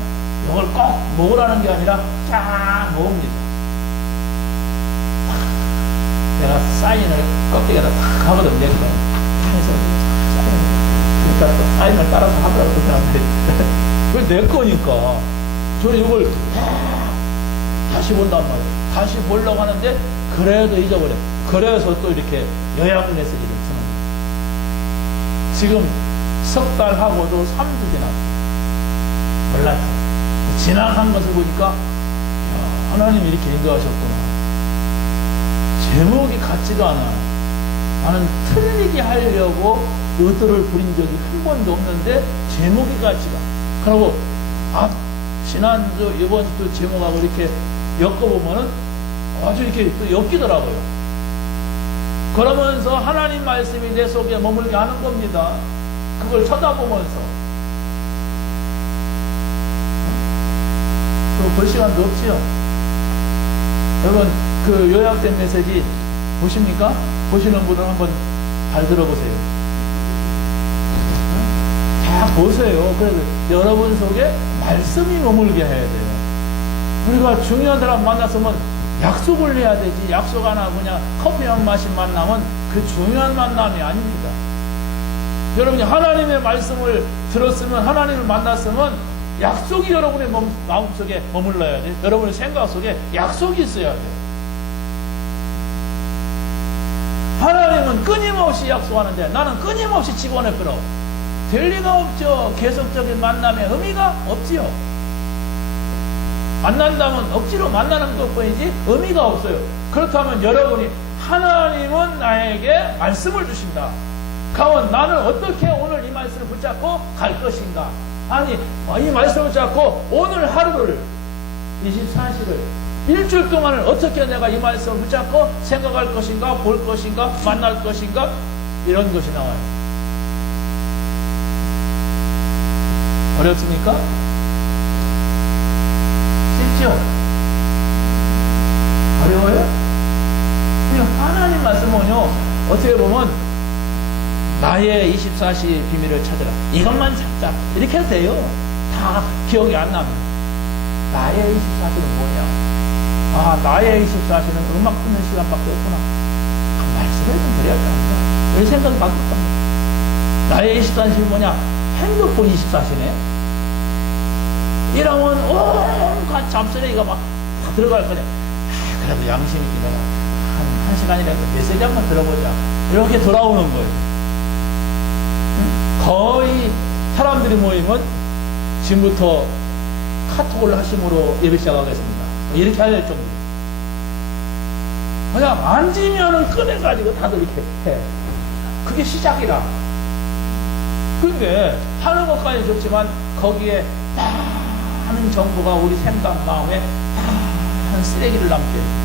이걸 꼭 먹으라는 게 아니라 쫙 먹습니다. 내가 사인을 껍데기에다 탁 하거든, 내 거. 해서 그러니까 또 사인을 따라서 하더라고, 그 사람들이. 그게 내 거니까. 저 이걸 다시 본단 말이에요. 다시 보려고 하는데, 그래도 잊어버려. 그래서 또 이렇게 요약 메시지를 쓰는 거예요. 지금 석 달 하고도 3주 지났어요. 몰랐죠. 지나간 것을 보니까, 하나님이 이렇게 인도하셨구나. 제목이 같지도 않아. 나는 틀리게 하려고 의도를 부린 적이 한 번도 없는데 제목이 같지가. 그리고 지난주 이번 주 제목하고 이렇게 엮어보면은 아주 이렇게 또 엮이더라고요. 그러면서 하나님 말씀이 내 속에 머물게 하는 겁니다. 그걸 쳐다보면서. 볼 시간도 없지요. 여러분 그 요약된 메시지 보십니까? 보시는 분은 한번 잘 들어보세요. 다 보세요. 그래서 여러분 속에 말씀이 머물게 해야 돼요. 우리가 중요한 사람 만났으면 약속을 해야 되지. 약속 안 하고 그냥 커피 한 마신 만나면 그 중요한 만남이 아닙니다. 여러분이 하나님의 말씀을 들었으면, 하나님을 만났으면 약속이 여러분의 마음속에 머물러야 돼요. 여러분의 생각 속에 약속이 있어야 돼요. 하나님은 끊임없이 약속하는데 나는 끊임없이 집어넣어. 될 리가 없죠. 계속적인 만남의 의미가 없지요. 만난다면 억지로 만나는 것뿐이지 의미가 없어요. 그렇다면 여러분이 하나님은 나에게 말씀을 주신다. 가원 나는 어떻게 오늘 이 말씀을 붙잡고 갈 것인가? 아니 이 말씀을 붙잡고 오늘 하루를 24시를 일주일 동안을 어떻게 내가 이 말씀을 붙잡고 생각할 것인가, 볼 것인가, 만날 것인가, 이런 것이 나와요. 어렵습니까? 쉽죠? 어려워요? 하나님 말씀은요, 어떻게 보면 나의 24시 비밀을 찾으라. 이것만 찾자. 이렇게 해도 돼요. 다 기억이 안 납니다. 나의 24시는 뭐냐? 나의 24시는 음악 듣는 시간밖에 없구나. 말씀을 좀 드려야 합니다. 이 생각이 바뀔 겁니다. 나의 24시는 뭐냐? 핸드폰 24시네. 이러면 온갖 잡쓰레기가 막 다 들어갈 거냐. 그래도 양심 있게 내가 한 시간이라도 메시지 한번 들어보자. 이렇게 돌아오는 거예요. 거의 사람들이 모이면 지금부터 카톡을 하심으로 예배 시작하겠습니다. 이렇게 해야 될 정도예요. 그냥 앉으면은 꺼내가지고 다들 이렇게 해. 그게 시작이라. 근데 하는 것까지 좋지만 거기에 많은 정보가 우리 생각, 마음에 많은 쓰레기를 남게 해요.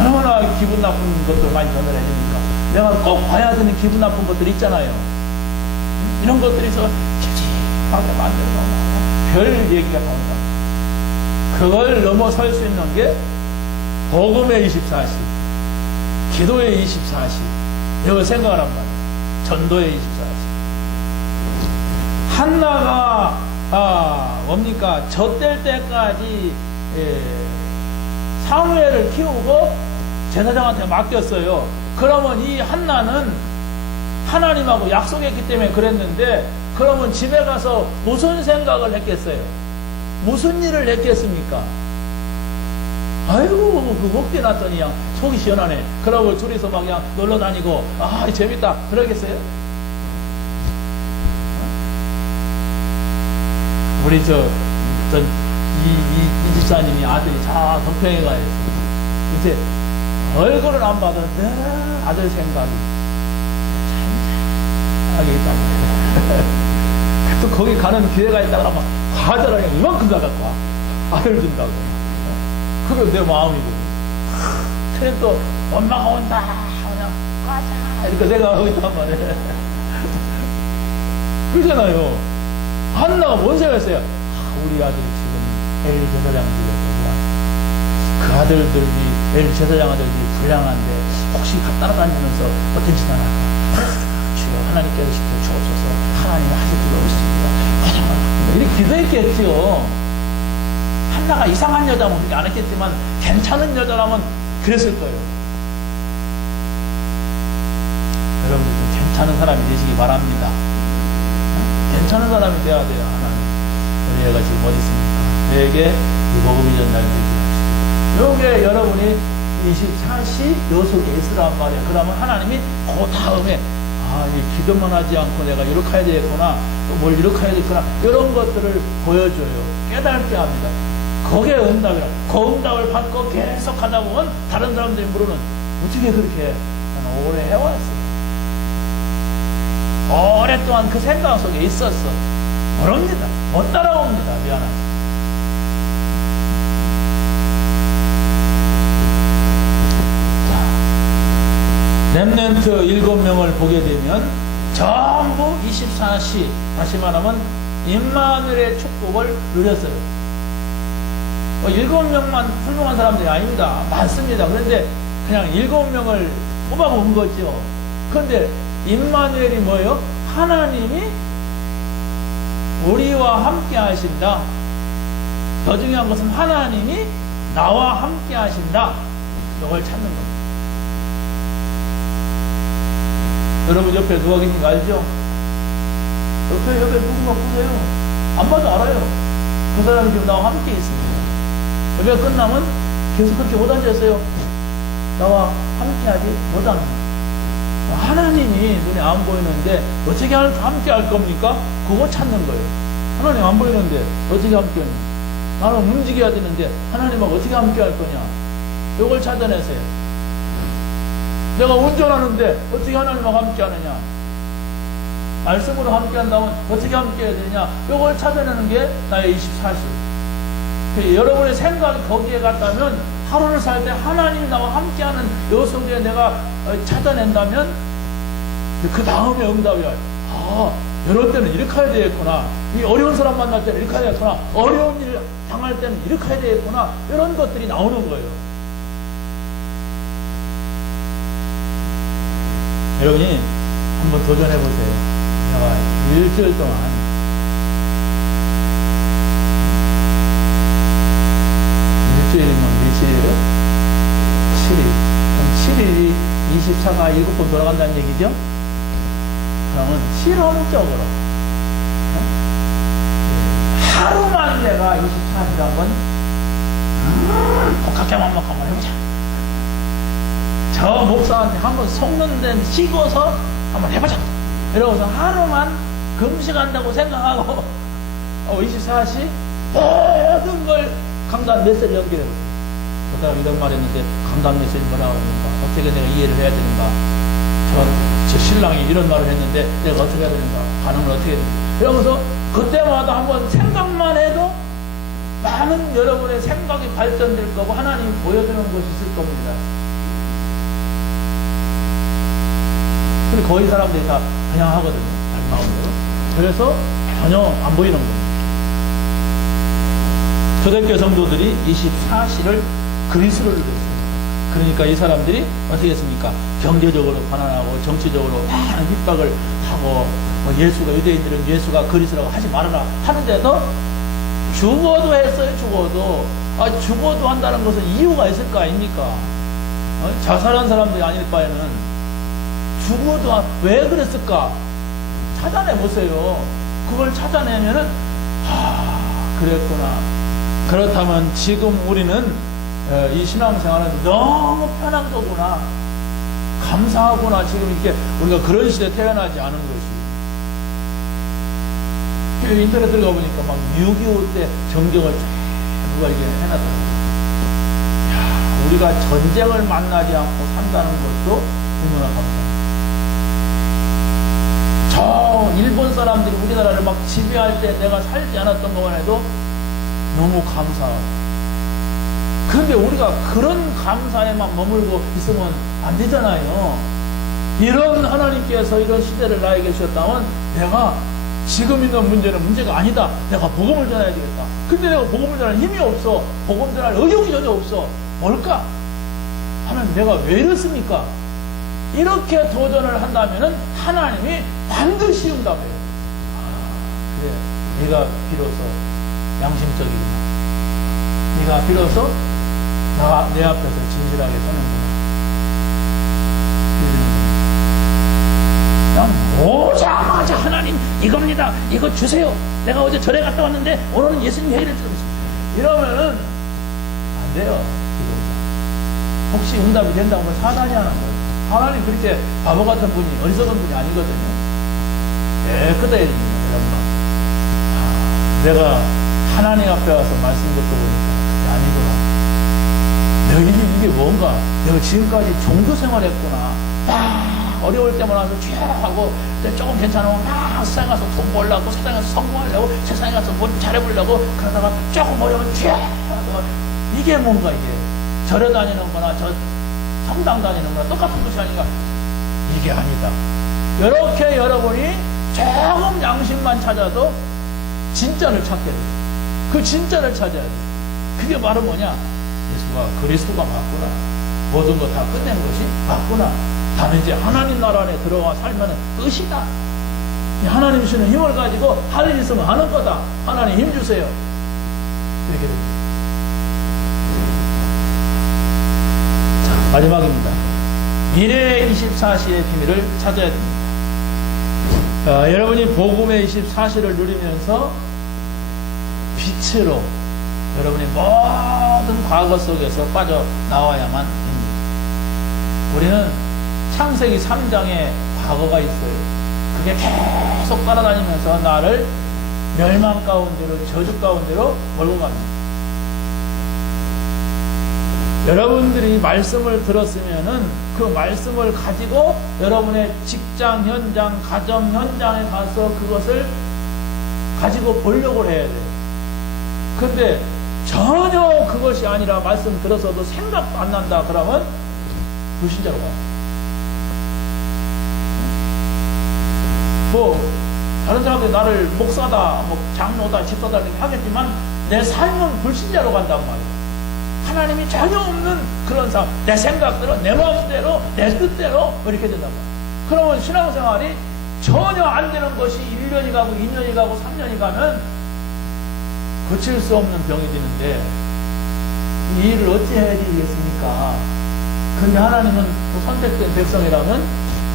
얼마나 기분 나쁜 것들 많이 전달해주니까 내가 꼭 봐야 되는 기분 나쁜 것들이 있잖아요. 이런 것들이 있어 찝찝하게 만들어서 별 얘기가 나온다. 그걸 넘어설 수 있는 게 복음의 24시, 기도의 24시, 이걸 생각하란 말이에요. 전도의 24시. 한나가 뭡니까? 젖될 때까지 사무엘을 키우고 제사장한테 맡겼어요. 그러면 이 한나는 하나님하고 약속했기 때문에 그랬는데, 그러면 집에 가서 무슨 생각을 했겠어요? 무슨 일을 했겠습니까? 아이고, 그 먹게 놨더니 그냥 속이 시원하네. 그러고 둘이서 막 그냥 놀러 다니고, 재밌다. 그러겠어요? 우리 이 집사님이 아들이 저 동평에 가 있어요. 이제 얼굴을 안 봐도 늘 아들 생각이 하게 있단 말이에요. 또 거기 가는 기회가 있다 그러면 과자를 그냥 이만큼 사갖고 와. 아들 준다고. 그게 내 마음이거든. 그래 또 엄마가 온다. 그냥 과자. 이렇게 생각하고 있단 말이에요. 그러잖아요. 한나가 뭔 생각했어요? 우리 아들이 지금 엘리 제사장 집에 그 아들들이 엘리 제사장 아들들이 불량한데 혹시 따라다니면서 어떤 짓 안 할까? 주여 하나님께서 시켜 주옵소서. 하나님이 하실 줄 없습니다. 이렇게 기도했겠지요. 한나가 이상한 여자면 그렇게 안 했겠지만 괜찮은 여자라면 그랬을 거예요. 여러분들 좀 괜찮은 사람이 되시기 바랍니다. 괜찮은 사람이 돼야 돼요. 하나님. 우리 애가 지금 어디 있습니까? 내게 복음이 전달 되지 않습니다. 요게 여러분이 24시 요 속에 있으란 말이에요. 그러면 하나님이 그 다음에 이 기도만 하지 않고 내가 이렇게 해야 되겠구나, 또 뭘 이렇게 해야 되겠구나, 이런 것들을 보여줘요. 깨닫게 합니다. 거기에 응답이라. 그 응답을 받고 계속 하다 보면 다른 사람들이 물어는 어떻게 그렇게 나는 오래 해왔어요. 오랫동안 그 생각 속에 있었어. 모릅니다. 못 따라옵니다. 미안하지. 렘넌트 7명을 보게 되면 전부 24시, 다시 말하면 임마누엘의 축복을 누렸어요. 7명만 훌륭한 사람들이 아닙니다. 많습니다. 그런데 그냥 7명을 뽑아본 거죠. 그런데 임마누엘이 뭐예요? 하나님이 우리와 함께 하신다. 더 중요한 것은 하나님이 나와 함께 하신다. 이걸 찾는 겁니다. 여러분 옆에 누가 계신지 알죠? 옆에 누군가 보세요. 안 봐도 알아요. 그 사람이 지금 나와 함께 있습니다. 예배 끝나면 계속 그렇게 못 앉았어요. 나와 함께 하지 못합니다. 하나님이 눈에 안 보이는데 어떻게 함께 할 겁니까? 그거 찾는 거예요. 하나님 안 보이는데 어떻게 함께 하냐? 나는 움직여야 되는데 하나님하고 어떻게 함께 할 거냐? 이걸 찾아내세요. 내가 운전하는데 어떻게 하나님하고 함께 하느냐? 말씀으로 함께 한다면 어떻게 함께 해야 되느냐? 이걸 찾아내는 게 나의 24시. 여러분의 생각이 거기에 갔다면 하루를 살 때 하나님이 나와 함께하는 요 속에 내가 찾아낸다면 그 다음에 응답이야. 이럴 때는 이렇게 해야 되겠구나. 이 어려운 사람 만날 때는 이렇게 해야 되겠구나. 어려운 일 당할 때는 이렇게 해야 되겠구나. 이런 것들이 나오는 거예요. 여러분이 한번 도전해보세요. 내가 일주일 동안 일주일이면 며칠이에요? 7일. 그럼 7일이 24가 7번 돌아간다는 얘기죠? 그러면 실험적으로 하루만 내가 24시간 한번 복합계 만막 한번 해보자. 저 목사한테 한번 속는 데는 쉬고서 한번 해보자. 이러고서 하루만 금식한다고 생각하고 24시 모든 걸 강단 메시지 연결해보세요. 그 사람 이런 말 했는데 강단 메시지 뭐라고 하는가? 어떻게 내가 이해를 해야 되는가? 저 신랑이 이런 말을 했는데 내가 어떻게 해야 되는가? 반응을 어떻게 해야 되는가? 이러면서 그때마다 한번 생각만 해도 많은 여러분의 생각이 발전될 거고 하나님이 보여주는 것이 있을 겁니다. 근데 거의 사람들이 다 그냥 하거든요. 자기 마음대로. 그래서 전혀 안 보이는 겁니다. 초대교회 성도들이 24시를 그리스도를 누렸어요. 그러니까 이 사람들이 어떻게 했습니까? 경제적으로 가난하고 정치적으로 많은 핍박을 하고 뭐 예수가, 유대인들은 예수가 그리스도라고 하지 말아라 하는데도 죽어도 했어요. 죽어도. 죽어도 한다는 것은 이유가 있을 거 아닙니까? 자살한 사람들이 아닐 바에는 죽어도 왜 그랬을까? 찾아내보세요. 그걸 찾아내면은 그랬구나. 그렇다면 지금 우리는 이 신앙생활은 너무 편한 거구나, 감사하구나. 지금 이렇게 우리가 그런 시대에 태어나지 않은 것이. 인터넷 들어가 보니까 막 6.25 때 정경을 누가 이렇게 해놨더라고요. 우리가 전쟁을 만나지 않고 산다는 것도 얼마나 감사합니다. 저 일본 사람들이 우리나라를 막 지배할 때 내가 살지 않았던 것만 해도 너무 감사하고. 그런데 우리가 그런 감사에만 머물고 있으면 안 되잖아요. 이런 하나님께서 이런 시대를 나에게 주셨다면 내가 지금 있는 문제는 문제가 아니다. 내가 복음을 전해야 되겠다. 근데 내가 복음을 전할 힘이 없어. 복음 전할 의욕이 전혀 없어. 뭘까? 하나님, 내가 왜 이렇습니까? 이렇게 도전을 한다면은 하나님이 반드시 응답해요. 그래, 네가 비로소 양심적이구나. 네가 비로소 내 앞에서 진실하게 서는구나. 오자마자 하나님 이겁니다. 이거 주세요. 내가 어제 절에 갔다 왔는데 오늘은 예수님 회의를 들었습니다. 이러면은 안 돼요. 혹시 응답이 된다고 하면 사단이 하는 거예요. 하나님 그렇게 바보 같은 분이, 어리석은 분이 아니거든요. 깨끗해야 됩니다. 여러분. 내가 하나님 앞에 와서 말씀 듣고 보니까 그게 아니구나. 내가 이게 뭔가, 내가 지금까지 종교 생활했구나. 어려울 때만 와서 쭉 하고, 조금 괜찮으면 막 세상에 가서 돈 벌려고, 세상에 가서 성공하려고, 세상에 가서 뭘 잘해보려고, 그러다가 조금 어려우면 쭉 하고, 이게 뭔가 이게. 절에 다니는 거나 저 성당 다니는 거나 똑같은 것이 아닌가. 이게 아니다. 이렇게 여러분이 조금 양심만 찾아도 진짜를 찾게 돼요. 그 진짜를 찾아야 돼요. 그게 바로 뭐냐? 예수가 그리스도가 맞구나. 모든 거 다 끝낸 것이 맞구나. 나는 이제 하나님 나라 안에 들어가 살면 끝이다. 하나님 주시는 힘을 가지고 할 일 있으면 하는 거다. 하나님 힘 주세요. 이렇게 됩니다. 자, 마지막입니다. 미래의 24시의 비밀을 찾아야 됩니다. 여러분이 복음의 24시를 누리면서 빛으로 여러분의 모든 과거 속에서 빠져나와야만 됩니다. 우리는 창세기 3장에 과거가 있어요. 그게 계속 따라다니면서 나를 멸망 가운데로, 저주 가운데로 몰고 갑니다. 여러분들이 말씀을 들었으면은 그 말씀을 가지고 여러분의 직장 현장, 가정 현장에 가서 그것을 가지고 보려고 해야 돼요. 근데 전혀 그것이 아니라 말씀 들어서도 생각도 안 난다 그러면 불신자로 가요. 뭐 다른 사람들이 나를 목사다, 뭐 장로다, 집사다 이렇게 하겠지만 내 삶은 불신자로 간단 말이에요. 하나님이 전혀 없는 그런 삶, 내 생각대로, 내 마음대로, 내 뜻대로 이렇게 된단 말이에요. 그러면 신앙생활이 전혀 안 되는 것이 1년이 가고 2년이 가고 3년이 가면 고칠 수 없는 병이 되는데 이 일을 어찌 해야 되겠습니까? 근데 하나님은 또 선택된 백성이라면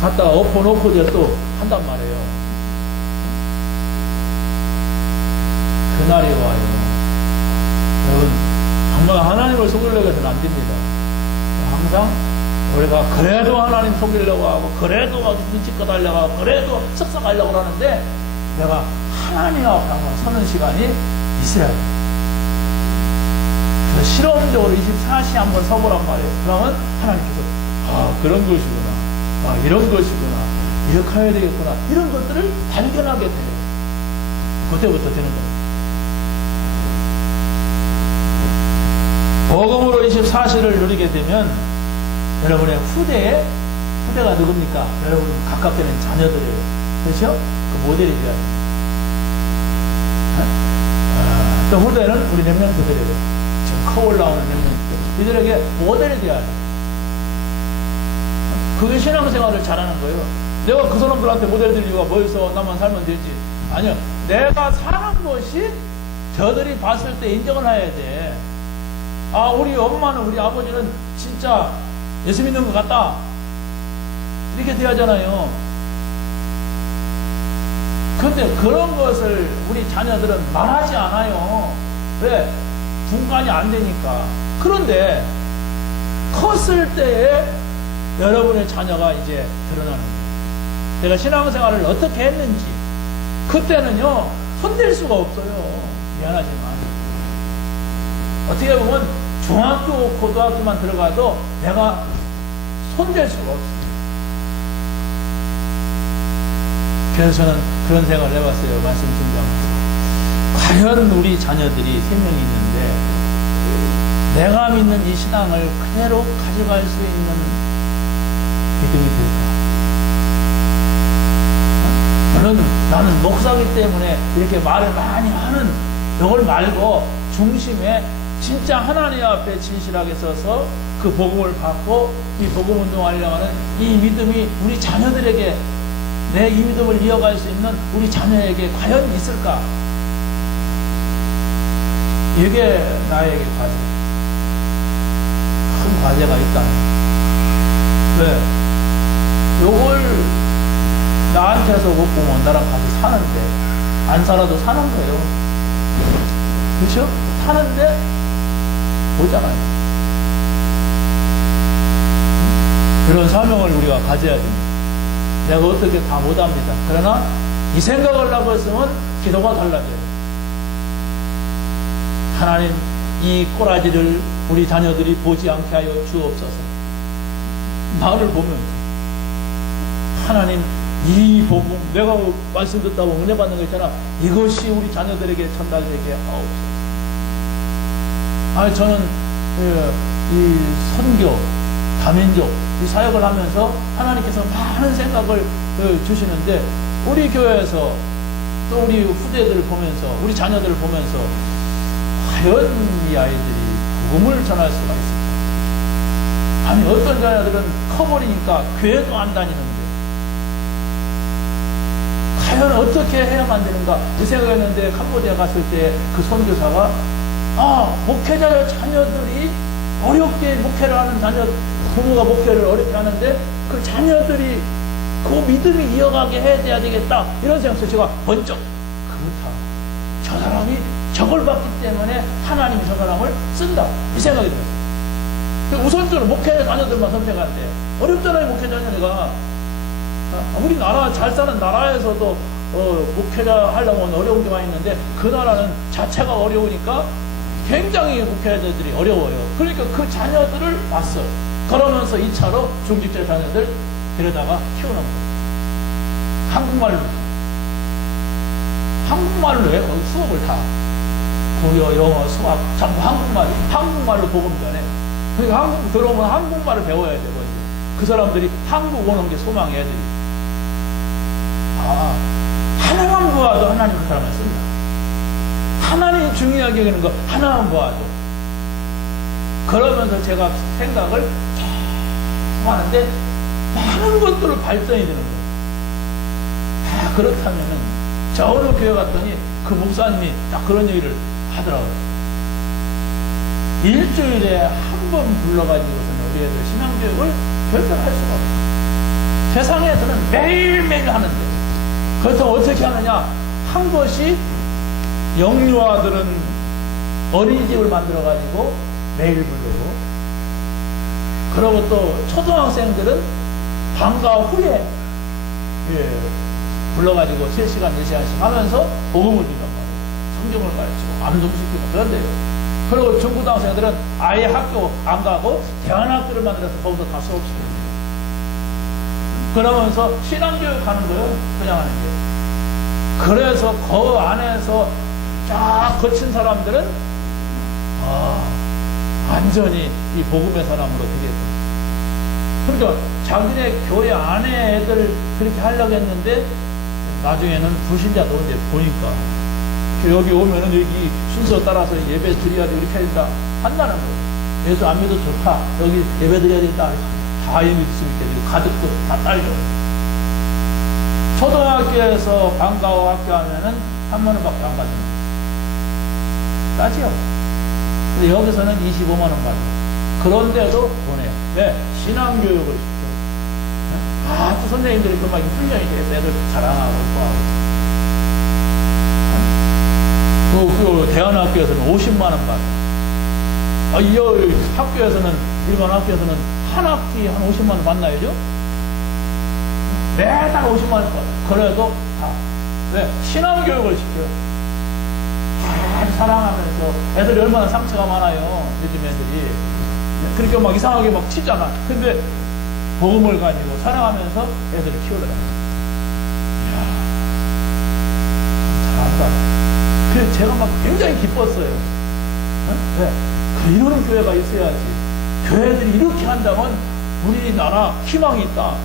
갖다가 엎어놓고 이제 또 한단 말이에요. 그날이 와요. 여러분, 정말 하나님을 속이려고 해서는 안 됩니다. 항상 우리가 그래도 하나님 속이려고 하고, 그래도 막 눈치껏 하려고 하고, 그래도 썩썩하려고 하는데 내가 하나님 앞에 한번 서는 시간이 있어야 돼. 그래서 실험적으로 24시 한번 서보란 말이에요. 그러면 하나님께서 그런 것이구나, 이런 것이구나, 이렇게 해야 되겠구나, 이런 것들을 발견하게 돼요. 그때부터 되는 겁니다. 복음으로 24시를 누리게 되면 여러분의 후대가 누굽니까? 여러분 가깝게 는 자녀들이에요. 그렇죠? 그 모델이 되어야 돼요. 또 후대는 우리 렘넌트들이에요. 지금 커 올라오는 렘넌트들. 이들에게 모델이 되어야 돼요. 그게 신앙생활을 잘하는 거예요. 내가 그 사람들한테 모델 될 이유가 뭐여서 나만 살면 되지. 아니요. 내가 사는 것이 저들이 봤을 때 인정을 해야 돼. 아, 우리 엄마는, 우리 아버지는 진짜 예수 믿는 것 같다. 이렇게 돼야잖아요. 근데 그런 것을 우리 자녀들은 말하지 않아요. 왜? 분간이 안 되니까. 그런데 컸을 때에 여러분의 자녀가 이제 드러나는 거예요. 내가 신앙생활을 어떻게 했는지. 그때는요, 손댈 수가 없어요. 미안하지만. 어떻게 보면 중학교, 고등학교만 들어가도 내가 손댈 수가 없어요. 그래서 저는 그런 생각을 해봤어요. 말씀 준비하면서. 과연 우리 자녀들이 3명이 있는데 내가 믿는 이 신앙을 그대로 가져갈 수 있는 믿음이 될까? 나는 목사기 때문에 이렇게 말을 많이 하는 이걸 말고 중심에 진짜 하나님 앞에 진실하게 서서 그 복음을 받고 이 복음 운동하려고 하는 이 믿음이 우리 자녀들에게 내 이 믿음을 이어갈 수 있는 우리 자녀에게 과연 있을까? 이게 나에게 과제. 큰 과제가 있다는 거예요. 왜? 요걸 나한테서 못 보면 나랑 같이 사는데, 안 살아도 사는 거예요. 그렇죠? 사는데 오잖아요. 이런 사명을 우리가 가져야 됩니다. 내가 어떻게 다 못합니다. 그러나 이 생각을 하고 했으면 기도가 달라져요. 하나님, 이 꼬라지를 우리 자녀들이 보지 않게 하여 주옵소서. 나를 보면 하나님, 이 복음, 내가 말씀 듣다고 은혜 받는 거 있잖아. 이것이 우리 자녀들에게 전달되게 하옵소서. 아니, 저는 이 선교, 다민족, 이 사역을 하면서 하나님께서 많은 생각을 주시는데, 우리 교회에서 또 우리 후대들을 보면서, 우리 자녀들을 보면서, 과연 이 아이들이 복음을 전할 수가 있을까? 아니, 어떤 자녀들은 커버리니까 교회도 안 다니는데, 과연 어떻게 해야만 되는가? 그 생각했는데, 캄보디아 갔을 때 그 선교사가, 목회자 자녀들이 어렵게 목회를 하는 자녀, 부모가 목회를 어렵게 하는데, 그 자녀들이 그 믿음이 이어가게 해야 되겠다. 이런 생각에서 제가 번쩍, 그렇다. 저 사람이 저걸 봤기 때문에 하나님이 저 사람을 쓴다. 이 생각이 들었어요. 우선적으로 목회 자녀들만 선택한대. 어렵잖아요, 목회 자녀가. 우리나라, 잘 사는 나라에서도 목회자 하려면 어려운 게 많이 있는데, 그 나라는 자체가 어려우니까 굉장히 목회자들이 어려워요. 그러니까 그 자녀들을 봤어. 그러면서 2차로 중직자 자녀들 데려다가 키우는 거예요. 한국말로 해. 수업을 다. 국어, 영어, 수학, 전부 한국말로 복음 전해. 그러니까 한국 들어오면 한국말을 배워야 돼, 거지. 그 사람들이 한국 오는 게 소망, 애들이. 하나만 보아도 하나님 그 사람을 쓴다. 하나님이 중요하게 여기는 거 하나만 보아도. 그러면서 제가 생각을 계속 하는데 많은 것들을 발전이 되는 거예요. 그렇다면은 저 어느 교회 갔더니 그 목사님이 딱 그런 얘기를 하더라고요. 일주일에 한 번 불러가지고서는 우리 애들 신앙교육을 결정할 수가 없어요. 세상에서는 매일매일 하는데, 그렇다고 어떻게 하느냐? 한 것이 영유아들은 어린이집을 만들어가지고 매일 부르고, 그리고 또 초등학생들은 방과 후에 불러가지고 3시간, 4시간씩 하면서 복음을 준단 말이에요. 성경을 가르치고 암송시키고 그런데요. 그리고 중고등학생들은 아예 학교 안 가고 대안학교를 만들어서 거기서 다 수업시켜요. 그러면서 신앙교육 하는 거예요. 그냥 하는 게. 그래서 그 안에서 쫙 거친 사람들은 완전히 이 복음의 사람으로 되겠다. 그러니까 자기네 교회 안에 애들 그렇게 하려고 했는데 나중에는 불신자도 이제 보니까 여기 오면은 여기 순서 따라서 예배 드려야 돼, 이렇게 해야 된다 한다는 거예요. 예수 안 믿어도 좋다, 여기 예배 드려야 된다, 다 믿을 수 있게 되고 가족도 다 딸려. 초등학교에서 방과후 학교하면은 3만 원밖에 안 받습니다. 싸지요? 근데 여기서는 25만 원 받아요. 그런데도 보내요. 왜? 신앙교육을 시켜요. 또 선생님들이 그만 훈련이 돼서 애들 자랑하고 그 대안학교에서는 50만 원 받아요. 이 학교에서는, 일반 학교에서는 한 학기 한 50만 원 받나요죠? 매달 50만 원 받아요. 그래도 다. 왜? 신앙교육을 시켜요. 다 사랑하면서 애들이 얼마나 상처가 많아요. 요즘 애들이. 그러니까 막 이상하게 막 튀잖아. 근데 복음을 가지고 사랑하면서 애들을 키우더라고요. 이야, 잘한다. 그래서 제가 막 굉장히 기뻤어요. 왜? 이런 교회가 있어야지. 교회들이 이렇게 한다면 우리나라 희망이 있다.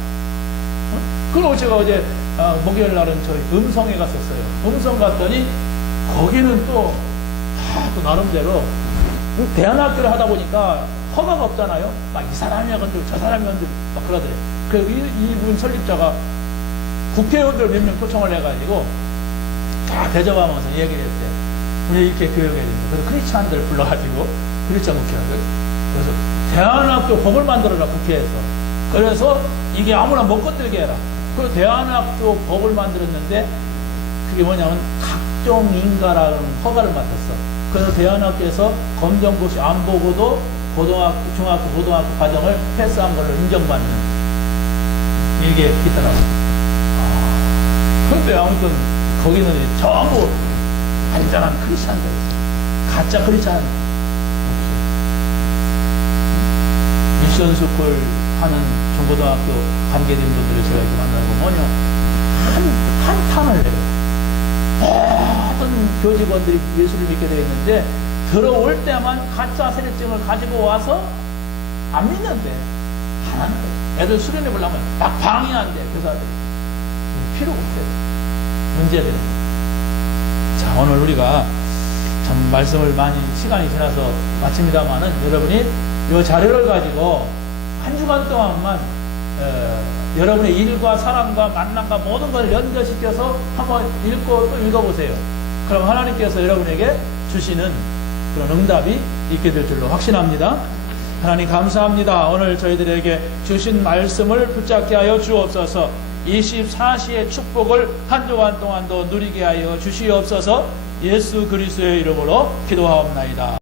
그리고 제가 어제 목요일 날은 저희 음성에 갔었어요. 음성 갔더니 거기는 또 나름대로 대안학교를 하다 보니까 허가가 없잖아요. 막 이 사람이 건들 저 사람이 건들 막 그러더래. 그래서 이분 설립자가 국회의원들 몇 명 초청을 해가지고 다 대접하면서 얘기를 했대. 우리 이렇게 교육해야 됩니다. 그래서 크리스찬들 불러가지고 크리스찬 국회의원들. 그래서 대안학교 법을 만들어라 국회에서. 그래서 이게 아무나 못 건들게 해라. 그 대안학교 법을 만들었는데 그게 뭐냐면 각종 인가라는 허가를 맡았어. 그래서 대안학교에서 검정고시 안 보고도 고등학교, 중학교, 고등학교 과정을 패스한 걸로 인정받는 이게 있더라고요. 그런데 아무튼 거기는 전부 안전한 크리스찬들, 가짜 크리스찬 미션 스쿨 하는 중고등학교 관계자분들을 제가 이렇게 만나고 뭐냐 한탄을 해요. 어떤 교직원들이 예수를 믿게 되어 있는데 들어올 때만 가짜 세례증을 가지고 와서 안 믿는데 하나는 애들 수련해 보려면 막 방해한대 교사들이. 필요가 없대요. 문제가 되는 거예요. 자, 오늘 우리가 참 말씀을 많이 시간이 지나서 마칩니다만은 여러분이 이 자료를 가지고 한 주간 동안만 여러분의 일과 사랑과 만남과 모든 걸 연결시켜서 한번 읽고 또 읽어보세요. 그럼 하나님께서 여러분에게 주시는 그런 응답이 있게 될 줄로 확신합니다. 하나님 감사합니다. 오늘 저희들에게 주신 말씀을 붙잡게 하여 주옵소서. 24시의 축복을 한 주간 동안도 누리게 하여 주시옵소서. 예수 그리스도의 이름으로 기도하옵나이다.